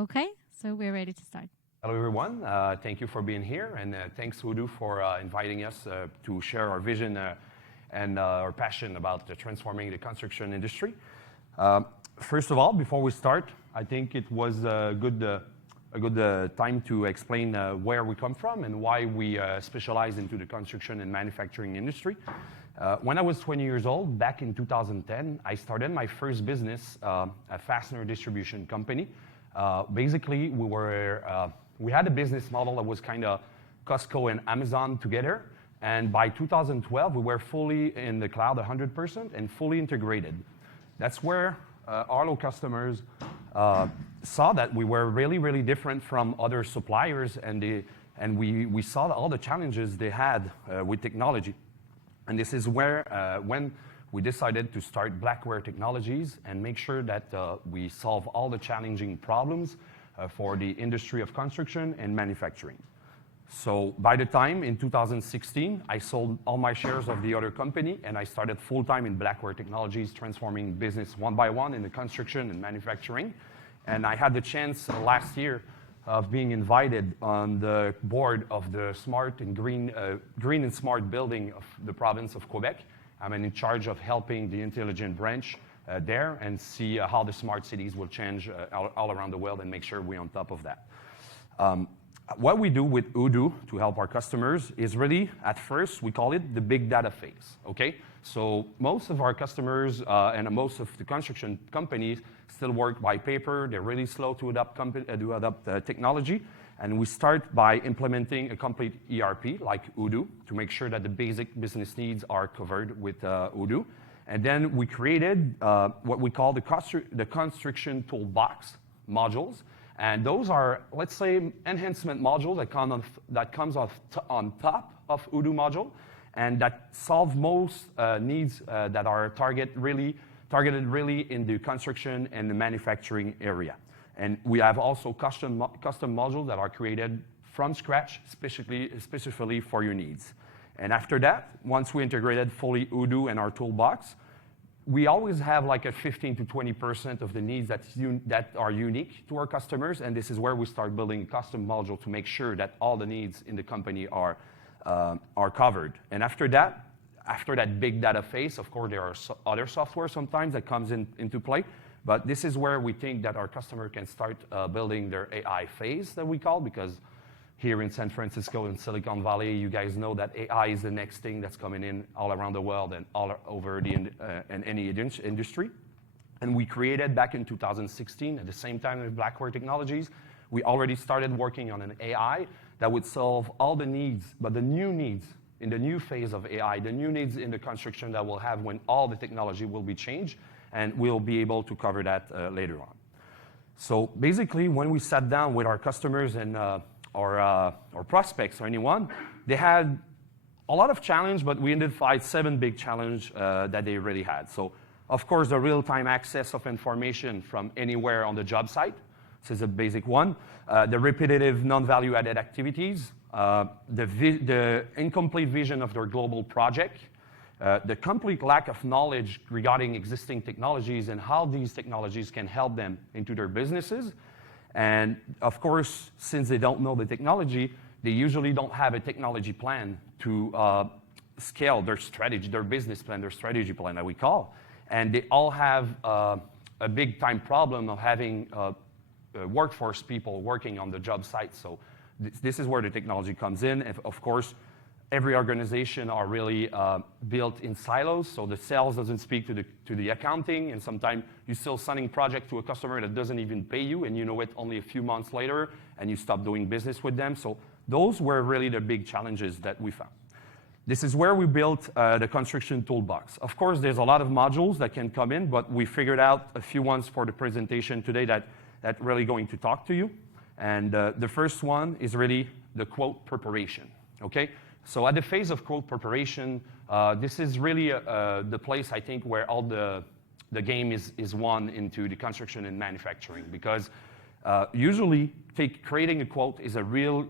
Okay, so we're ready to start. Hello, everyone. Thank you for being here, and thanks, Odoo, for inviting us to share our vision and our passion about transforming the construction industry. First of all, before we start, I think it was a good time to explain where we come from and why we specialize into the construction and manufacturing industry. When I was 20 years old, back in 2010, I started my first business, a fastener distribution company. Basically, we had a business model that was kind of Costco and Amazon together. And by 2012, we were fully in the cloud, 100%, and fully integrated. That's where Arlo customers saw that we were really, really different from other suppliers, and we saw all the challenges they had with technology. And this is where, when we decided to start Blackware Technologies and make sure that we solve all the challenging problems for the industry of construction and manufacturing. So by the time in 2016, I sold all my shares of the other company, and I started full-time in Blackware Technologies, transforming business one by one in the construction and manufacturing. And I had the chance last year of being invited on the board of the Smart and Green and Smart building of the province of Quebec. I'm in charge of helping the intelligent branch there and see how the smart cities will change all around the world and make sure we're on top of that. What we do with Odoo to help our customers is really, at first, we call it the big data phase, okay? So most of our customers and most of the construction companies still work by paper. They're really slow to adopt technology. And we start by implementing a complete ERP like Odoo to make sure that the basic business needs are covered with Odoo. And then we created what we call the construction toolbox modules. And those are, let's say, enhancement modules that comes on top of Odoo module, and that solve most needs that are targeted really in the construction and the manufacturing area. And we have also custom modules that are created from scratch, specifically for your needs. And after that, once we integrated fully Odoo and our toolbox, we always have like a 15 to 20% of the needs that are unique to our customers, and this is where we start building a custom module to make sure that all the needs in the company are covered. And after that big data phase, of course, there are other software sometimes that comes into play, but this is where we think that our customer can start building their AI phase that we call, because here in San Francisco and Silicon Valley, you guys know that AI is the next thing that's coming in all around the world and all over in any industry. And we created back in 2016, at the same time with Blackware Technologies, we already started working on an AI that would solve all the needs, but the new needs in the new phase of AI, the new needs in the construction that we'll have when all the technology will be changed, and we'll be able to cover that later on. So basically, when we sat down with our customers and or prospects or anyone, they had a lot of challenge, but we identified 7 big challenges that they really had. So, of course, the real-time access of information from anywhere on the job site. This is a basic one. The repetitive non-value-added activities, the incomplete vision of their global project, the complete lack of knowledge regarding existing technologies and how these technologies can help them into their businesses. And of course, since they don't know the technology, they usually don't have a technology plan to scale their strategy, their business plan, their strategy plan that we call. And they all have a big time problem of having workforce people working on the job site. So this is where the technology comes in. And of course, every organization are really built in silos, so the sales doesn't speak to the accounting, and sometimes you're still sending project to a customer that doesn't even pay you, and you know it only a few months later, and you stop doing business with them. So those were really the big challenges that we found. This is where we built the construction toolbox. Of course, there's a lot of modules that can come in, but we figured out a few ones for the presentation today that really going to talk to you. And the first one is really the quote preparation, okay? So at the phase of quote preparation, this is really the place, I think, where all the game is won into the construction and manufacturing, because usually creating a quote is a real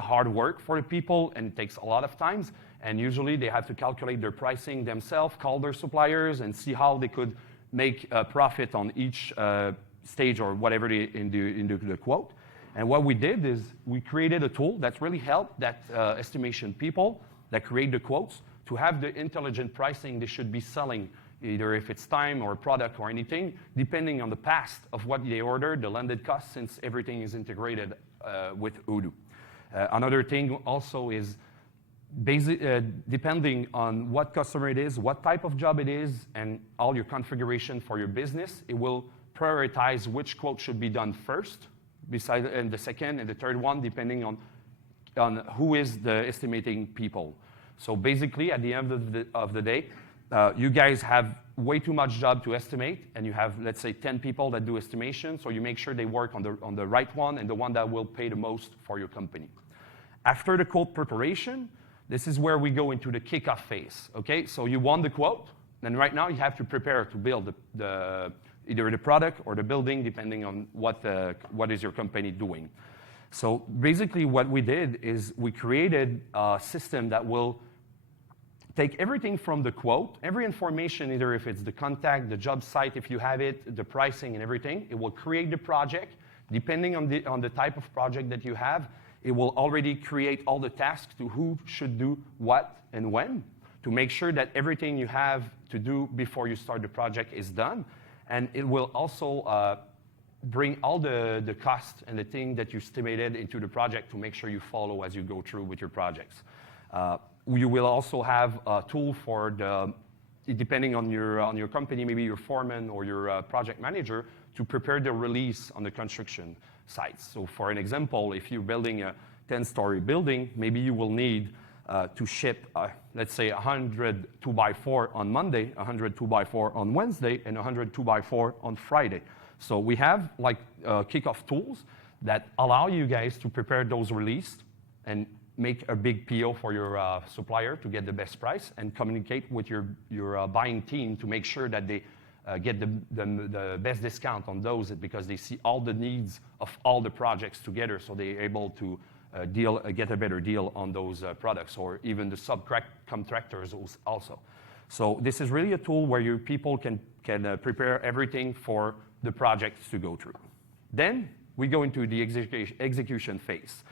hard work for the people, and it takes a lot of time. And usually they have to calculate their pricing themselves, call their suppliers, and see how they could make a profit on each stage or whatever in the quote. And what we did is we created a tool that's really helped that estimation people that create the quotes to have the intelligent pricing they should be selling, either if it's time or product or anything, depending on the past of what they ordered, the landed cost, since everything is integrated with Odoo. Another thing also is depending on what customer it is, what type of job it is, and all your configuration for your business, it will prioritize which quote should be done first, and the second and the third one, depending on who is the estimating people. So basically, at the end of the day, you guys have way too much job to estimate, and you have, let's say, 10 people that do estimation, so you make sure they work on the right one and the one that will pay the most for your company. After the quote preparation, this is where we go into the kickoff phase, okay? So you won the quote, and right now you have to prepare to build either the product or the building, depending on what is your company doing. So basically what we did is we created a system that will take everything from the quote, every information, either if it's the contact, the job site, if you have it, the pricing and everything. It will create the project. Depending on the type of project that you have, it will already create all the tasks to who should do what and when, to make sure that everything you have to do before you start the project is done. And it will also bring all the costs and the thing that you estimated into the project to make sure you follow as you go through with your projects. You will also have a tool for depending on your company, maybe your foreman or your project manager, to prepare the release on the construction sites. So for an example, if you're building a 10-story building, maybe you will need to ship, let's say, 100 2x4 on Monday, 100 2x4 on Wednesday, and 100 2x4 on Friday. So we have like kickoff tools that allow you guys to prepare those releases and make a big PO for your supplier to get the best price, and communicate with your buying team to make sure that they get the best discount on those, because they see all the needs of all the projects together, so they're able to get a better deal on those products, or even the subcontractors also. So this is really a tool where your people can prepare everything for the projects to go through. Then we go into the execution phase.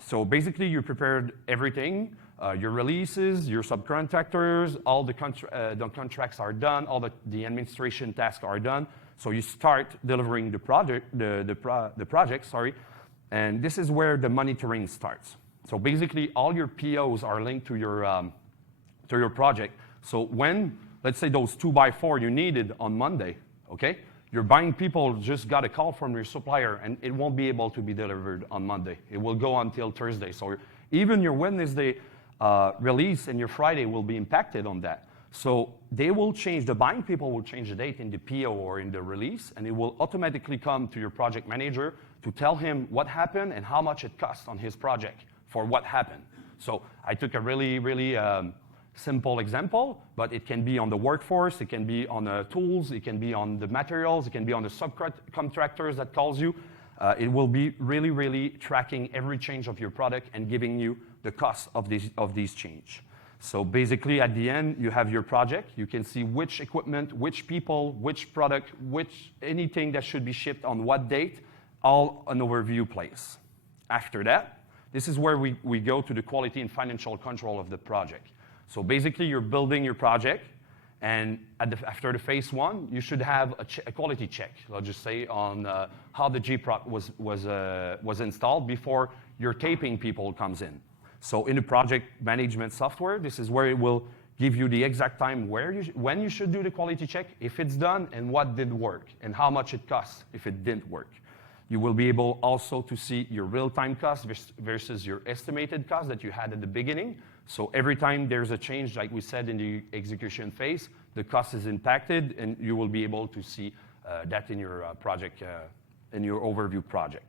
So basically, you prepared everything, your releases, your subcontractors, all the contracts are done, all the administration tasks are done. So you start delivering the project, and this is where the monitoring starts. So basically, all your POs are linked to your project. So when, let's say, those 2x4 you needed on Monday, okay? Your buying people just got a call from your supplier, and it won't be able to be delivered on Monday. It will go until Thursday. So even your Wednesday release and your Friday will be impacted on that. So they will change, the buying people will change the date in the PO or in the release, and it will automatically come to your project manager to tell him what happened and how much it cost on his project for what happened. So I took a really, really simple example, but it can be on the workforce, it can be on the tools, it can be on the materials, it can be on the subcontractors that calls you. It will be really, really tracking every change of your product and giving you the cost of these change. So basically, at the end, you have your project. You can see which equipment, which people, which product, anything that should be shipped on what date, all an overview place. After that, this is where we go to the quality and financial control of the project. So basically, you're building your project, and after the phase one, you should have a quality check, let's just say, on how the GPROC was installed before your taping people comes in. So in the project management software, this is where it will give you the exact time when you should do the quality check, if it's done, and what did work, and how much it costs if it didn't work. You will be able also to see your real-time cost versus your estimated cost that you had at the beginning. So every time there's a change, like we said in the execution phase, the cost is impacted, and you will be able to see that in your project, in your overview project.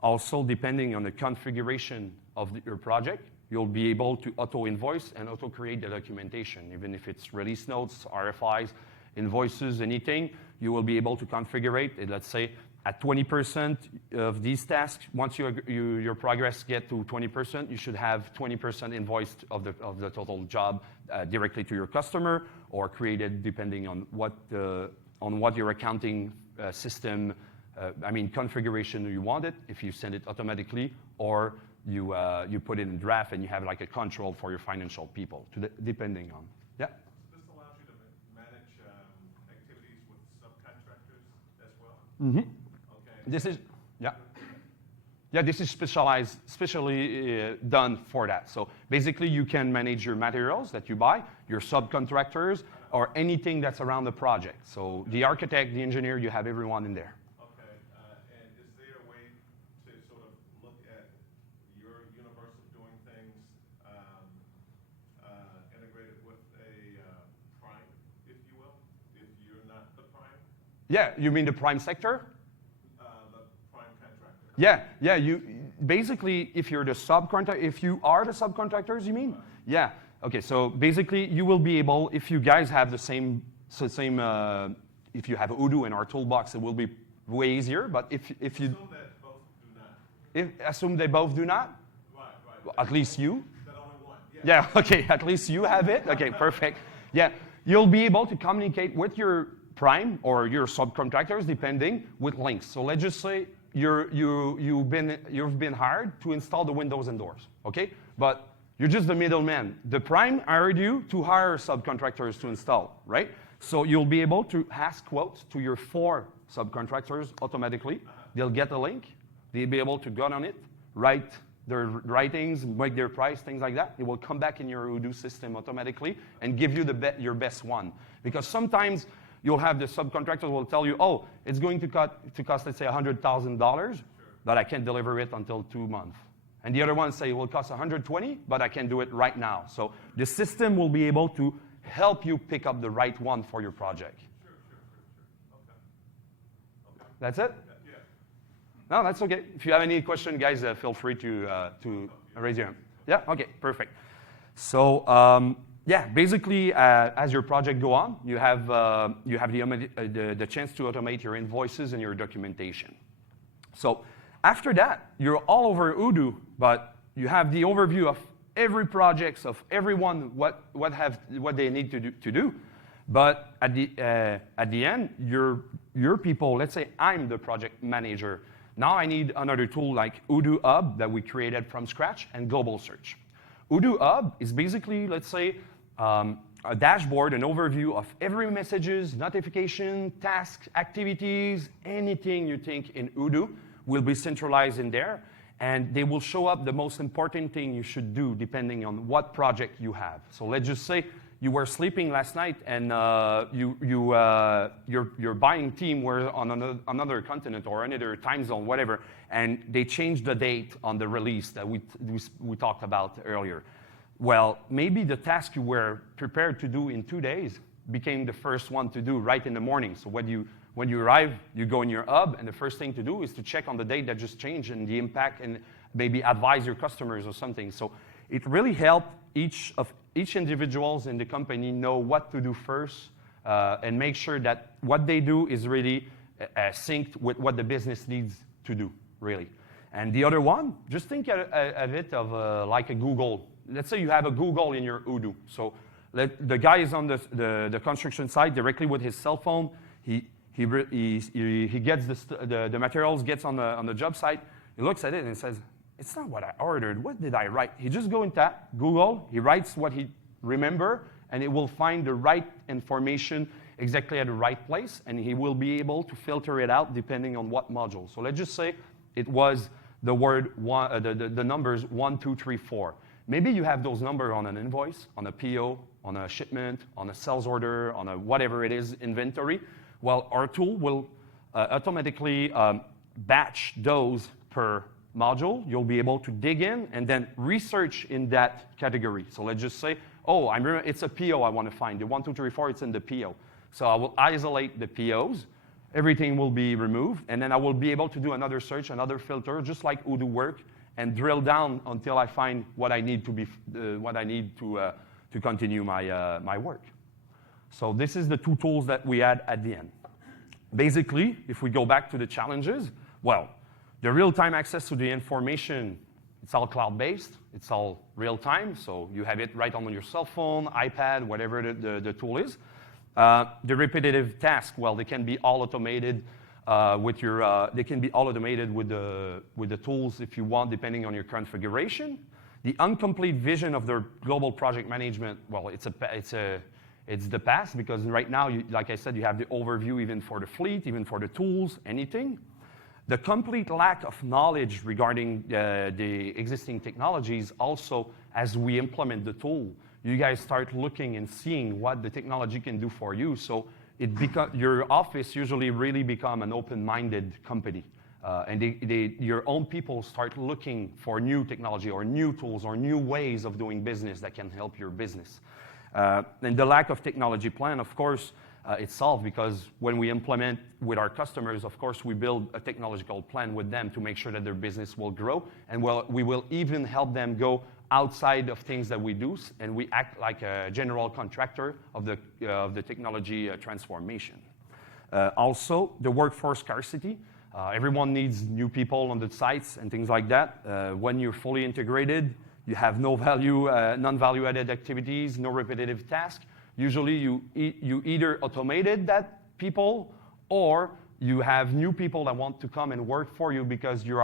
Also, depending on the configuration of your project, you'll be able to auto-invoice and auto-create the documentation. Even if it's release notes, RFIs, invoices, anything, you will be able to configure it. Let's say at 20% of these tasks, once your progress get to 20%, you should have 20% invoiced of the total job directly to your customer, or created depending on what your accounting system configuration you want it, if you send it automatically, or you put it in draft and you have like a control for your financial people, depending on. Yeah? This allows you to manage activities with subcontractors as well? Mm-hmm. Okay. This is, yeah. Yeah, this is specially done for that. So basically, you can manage your materials that you buy, your subcontractors, or anything that's around the project. So the architect, the engineer, you have everyone in there. Okay, and is there a way to sort of look at your universe of doing things integrated with a prime, if you will, if you're not the prime? Yeah, you mean the prime sector? Contractor. Yeah. You basically, if you're the subcontractor, if you are the subcontractors, you mean? Right. Yeah. Okay. So basically, you will be able, if you guys have the same, if you have Odoo in our toolbox, it will be way easier. But if you assume that both do not. Assume they both do not. Right. Well, at least you. That only one. Yeah. Okay. At least you have it. Okay. Perfect. Yeah. You'll be able to communicate with your prime or your subcontractors, depending, with links. So let's just say you've been hired to install the windows and doors, okay? But you're just the middleman. The prime hired you to hire subcontractors to install, right? So you'll be able to ask quotes to your 4 subcontractors automatically. They'll get a link. They'll be able to go on it, write their writings, make their price, things like that. It will come back in your Odoo system automatically and give you your best one. Because sometimes you'll have the subcontractors will tell you, oh, it's going to cost, let's say, $100,000, but I can't deliver it until 2 months. And the other one say it will cost $120, but I can do it right now. So the system will be able to help you pick up the right one for your project. Sure. Okay. That's it? Yeah. No, that's okay. If you have any question, guys, feel free to raise your hand. Yeah? Okay, perfect. So, yeah, basically, as your project go on, you have the chance to automate your invoices and your documentation. So after that, you're all over Odoo, but you have the overview of every project, of everyone, what they need to do. But at the end, your people, let's say I'm the project manager. Now I need another tool like Odoo Hub that we created from scratch and Global Search. Odoo Hub is basically, let's say, a dashboard, an overview of every messages, notification, tasks, activities, anything you think in Odoo will be centralized in there, and they will show up the most important thing you should do depending on what project you have. So let's just say you were sleeping last night and your buying team were on another continent or another time zone, whatever, and they changed the date on the release that we talked about earlier. Well, maybe the task you were prepared to do in 2 days became the first one to do right in the morning. So when you arrive, you go in your hub, and the first thing to do is to check on the date that just changed and the impact, and maybe advise your customers or something. So it really helped each individuals in the company know what to do first, and make sure that what they do is really synced with what the business needs to do, really. And the other one, just think of it like a Google. Let's say you have a Google in your Odoo. So the guy is on the construction site directly with his cell phone. He gets the materials, gets on the job site. He looks at it and says, "It's not what I ordered. What did I write?" He just go into Google. He writes what he remember, and it will find the right information exactly at the right place, and he will be able to filter it out depending on what module. So let's just say it was the word the numbers 1, 2, 3, 4. Maybe you have those numbers on an invoice, on a PO, on a shipment, on a sales order, on a whatever it is, inventory. Well, our tool will automatically batch those per module. You'll be able to dig in and then research in that category. So let's just say, oh, I remember it's a PO I want to find. The 1, 2, 3, 4, it's in the PO. So I will isolate the POs. Everything will be removed, and then I will be able to do another search, another filter, just like Odoo work, and drill down until I find what I need to continue my work. So this is the 2 tools that we had at the end. Basically, if we go back to the challenges, well, the real-time access to the information, it's all cloud-based, it's all real-time, so you have it right on your cell phone, iPad, whatever the tool is. The repetitive tasks, well, they can be all automated They can be all automated with the tools if you want, depending on your configuration. The incomplete vision of their global project management, well, it's the past, because right now, like I said, you have the overview even for the fleet, even for the tools, anything. The complete lack of knowledge regarding the existing technologies also, as we implement the tool, you guys start looking and seeing what the technology can do for you. So your office usually really become an open-minded company. And your own people start looking for new technology or new tools or new ways of doing business that can help your business. And the lack of technology plan, of course, it's solved because when we implement with our customers, of course, we build a technological plan with them to make sure that their business will grow. And we will even help them go outside of things that we do, and we act like a general contractor of the technology transformation. Also, the workforce scarcity. Everyone needs new people on the sites and things like that. When you're fully integrated, you have non-value-added activities, no repetitive tasks. Usually, you either automated that people, or you have new people that want to come and work for you because you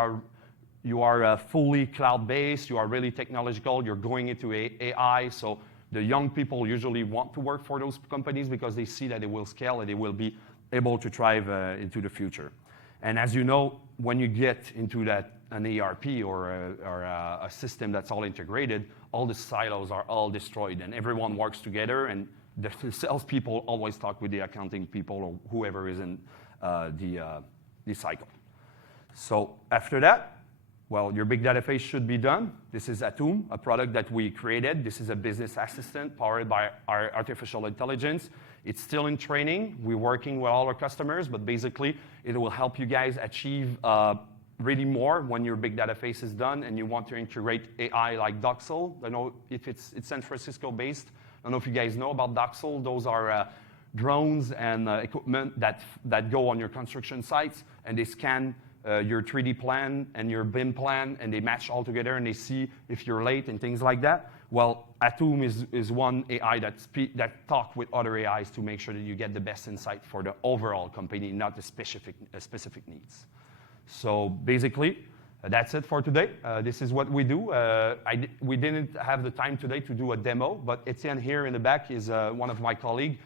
are fully cloud-based, you are really technological, you're going into AI. So the young people usually want to work for those companies because they see that it will scale and they will be able to thrive into the future. And as you know, when you get into an ERP or a system that's all integrated, all the silos are all destroyed and everyone works together, and the salespeople always talk with the accounting people or whoever is in the cycle. So after that, well, your big data phase should be done. This is Atom, a product that we created. This is a business assistant powered by our artificial intelligence. It's still in training. We're working with all our customers, but basically, it will help you guys achieve really more when your big data phase is done and you want to integrate AI like Doxel. I know if it's San Francisco based. I don't know if you guys know about Doxel. Those are drones and equipment that go on your construction sites, and they scan your 3D plan and your BIM plan, and they match all together, and they see if you're late and things like that. Well, Atom is one AI that talks with other AIs to make sure that you get the best insight for the overall company, not the specific needs. So basically, that's it for today. This is what we do. We didn't have the time today to do a demo, but Etienne here in the back is one of my colleagues.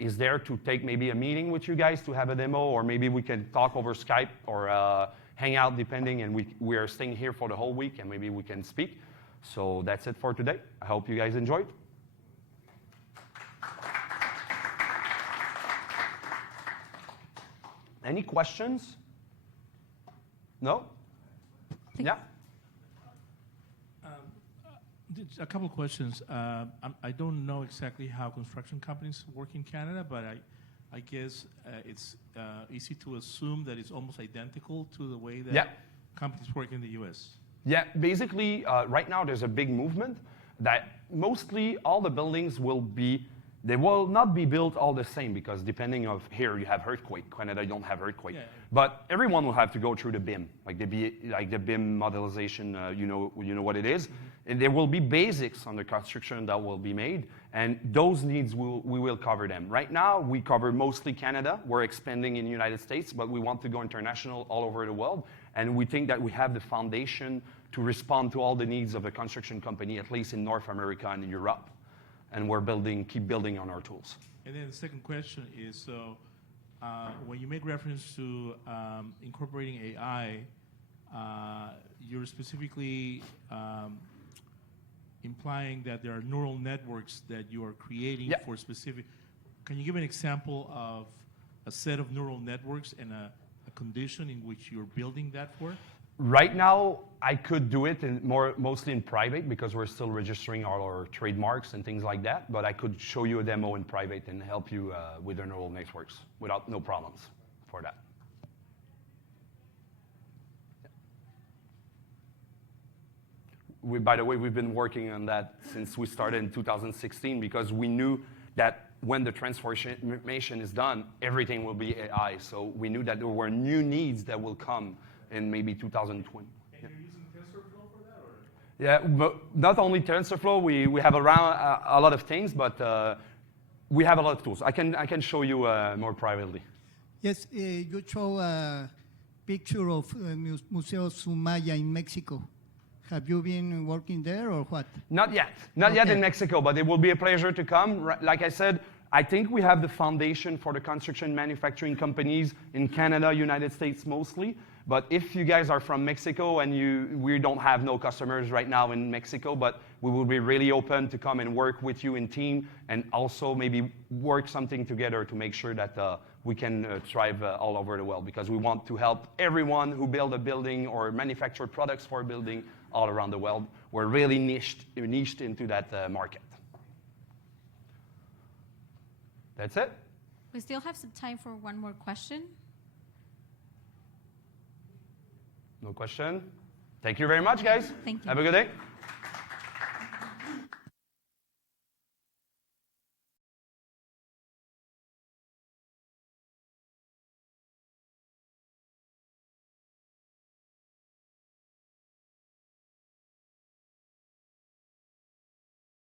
Is there to take maybe a meeting with you guys to have a demo, or maybe we can talk over Skype or hang out, depending, and we are staying here for the whole week, and maybe we can speak. So that's it for today. I hope you guys enjoyed. Any questions? No? Yeah? A couple of questions. I don't know exactly how construction companies work in Canada, but I guess it's easy to assume that it's almost identical to the way that companies work in the U.S. Yeah, basically, right now there's a big movement that mostly all the buildings they will not be built all the same, because depending of here you have earthquake, Canada you don't have earthquake. Yeah. But everyone will have to go through the BIM, like the BIM modelization, you know what it is. Mm-hmm. And there will be basics on the construction that will be made, and those needs we will cover them. Right now we cover mostly Canada. We're expanding in the United States, but we want to go international all over the world, and we think that we have the foundation to respond to all the needs of a construction company, at least in North America and in Europe. And we're keep building on our tools. And then the second question is, so when you make reference to incorporating AI, you're specifically implying that there are neural networks that you are creating for specific. Can you give an example of a set of neural networks and a condition in which you're building that for? Right now, I could do it mostly in private, because we're still registering all our trademarks and things like that. But I could show you a demo in private and help you with the neural networks without no problems for that. By the way, we've been working on that since we started in 2016, because we knew that when the transformation is done, everything will be AI. So we knew that there were new needs that will come in maybe 2020. And you're using TensorFlow for that, or? Yeah, but not only TensorFlow. We have around a lot of things, but we have a lot of tools. I can show you more privately. Yes, you show a picture of Museo Sumaya in Mexico. Have you been working there or what? Not yet. Not yet Okay. in Mexico, but it will be a pleasure to come. Like I said, I think we have the foundation for the construction manufacturing companies in Canada, United States mostly. But if you guys are from Mexico and we don't have no customers right now in Mexico, but we will be really open to come and work with you in team and also maybe work something together to make sure that we can thrive all over the world, because we want to help everyone who build a building or manufacture products for a building all around the world. We're really niched into that market. That's it. We still have some time for one more question. No question? Thank you very much, guys. Thank you. Have a good day.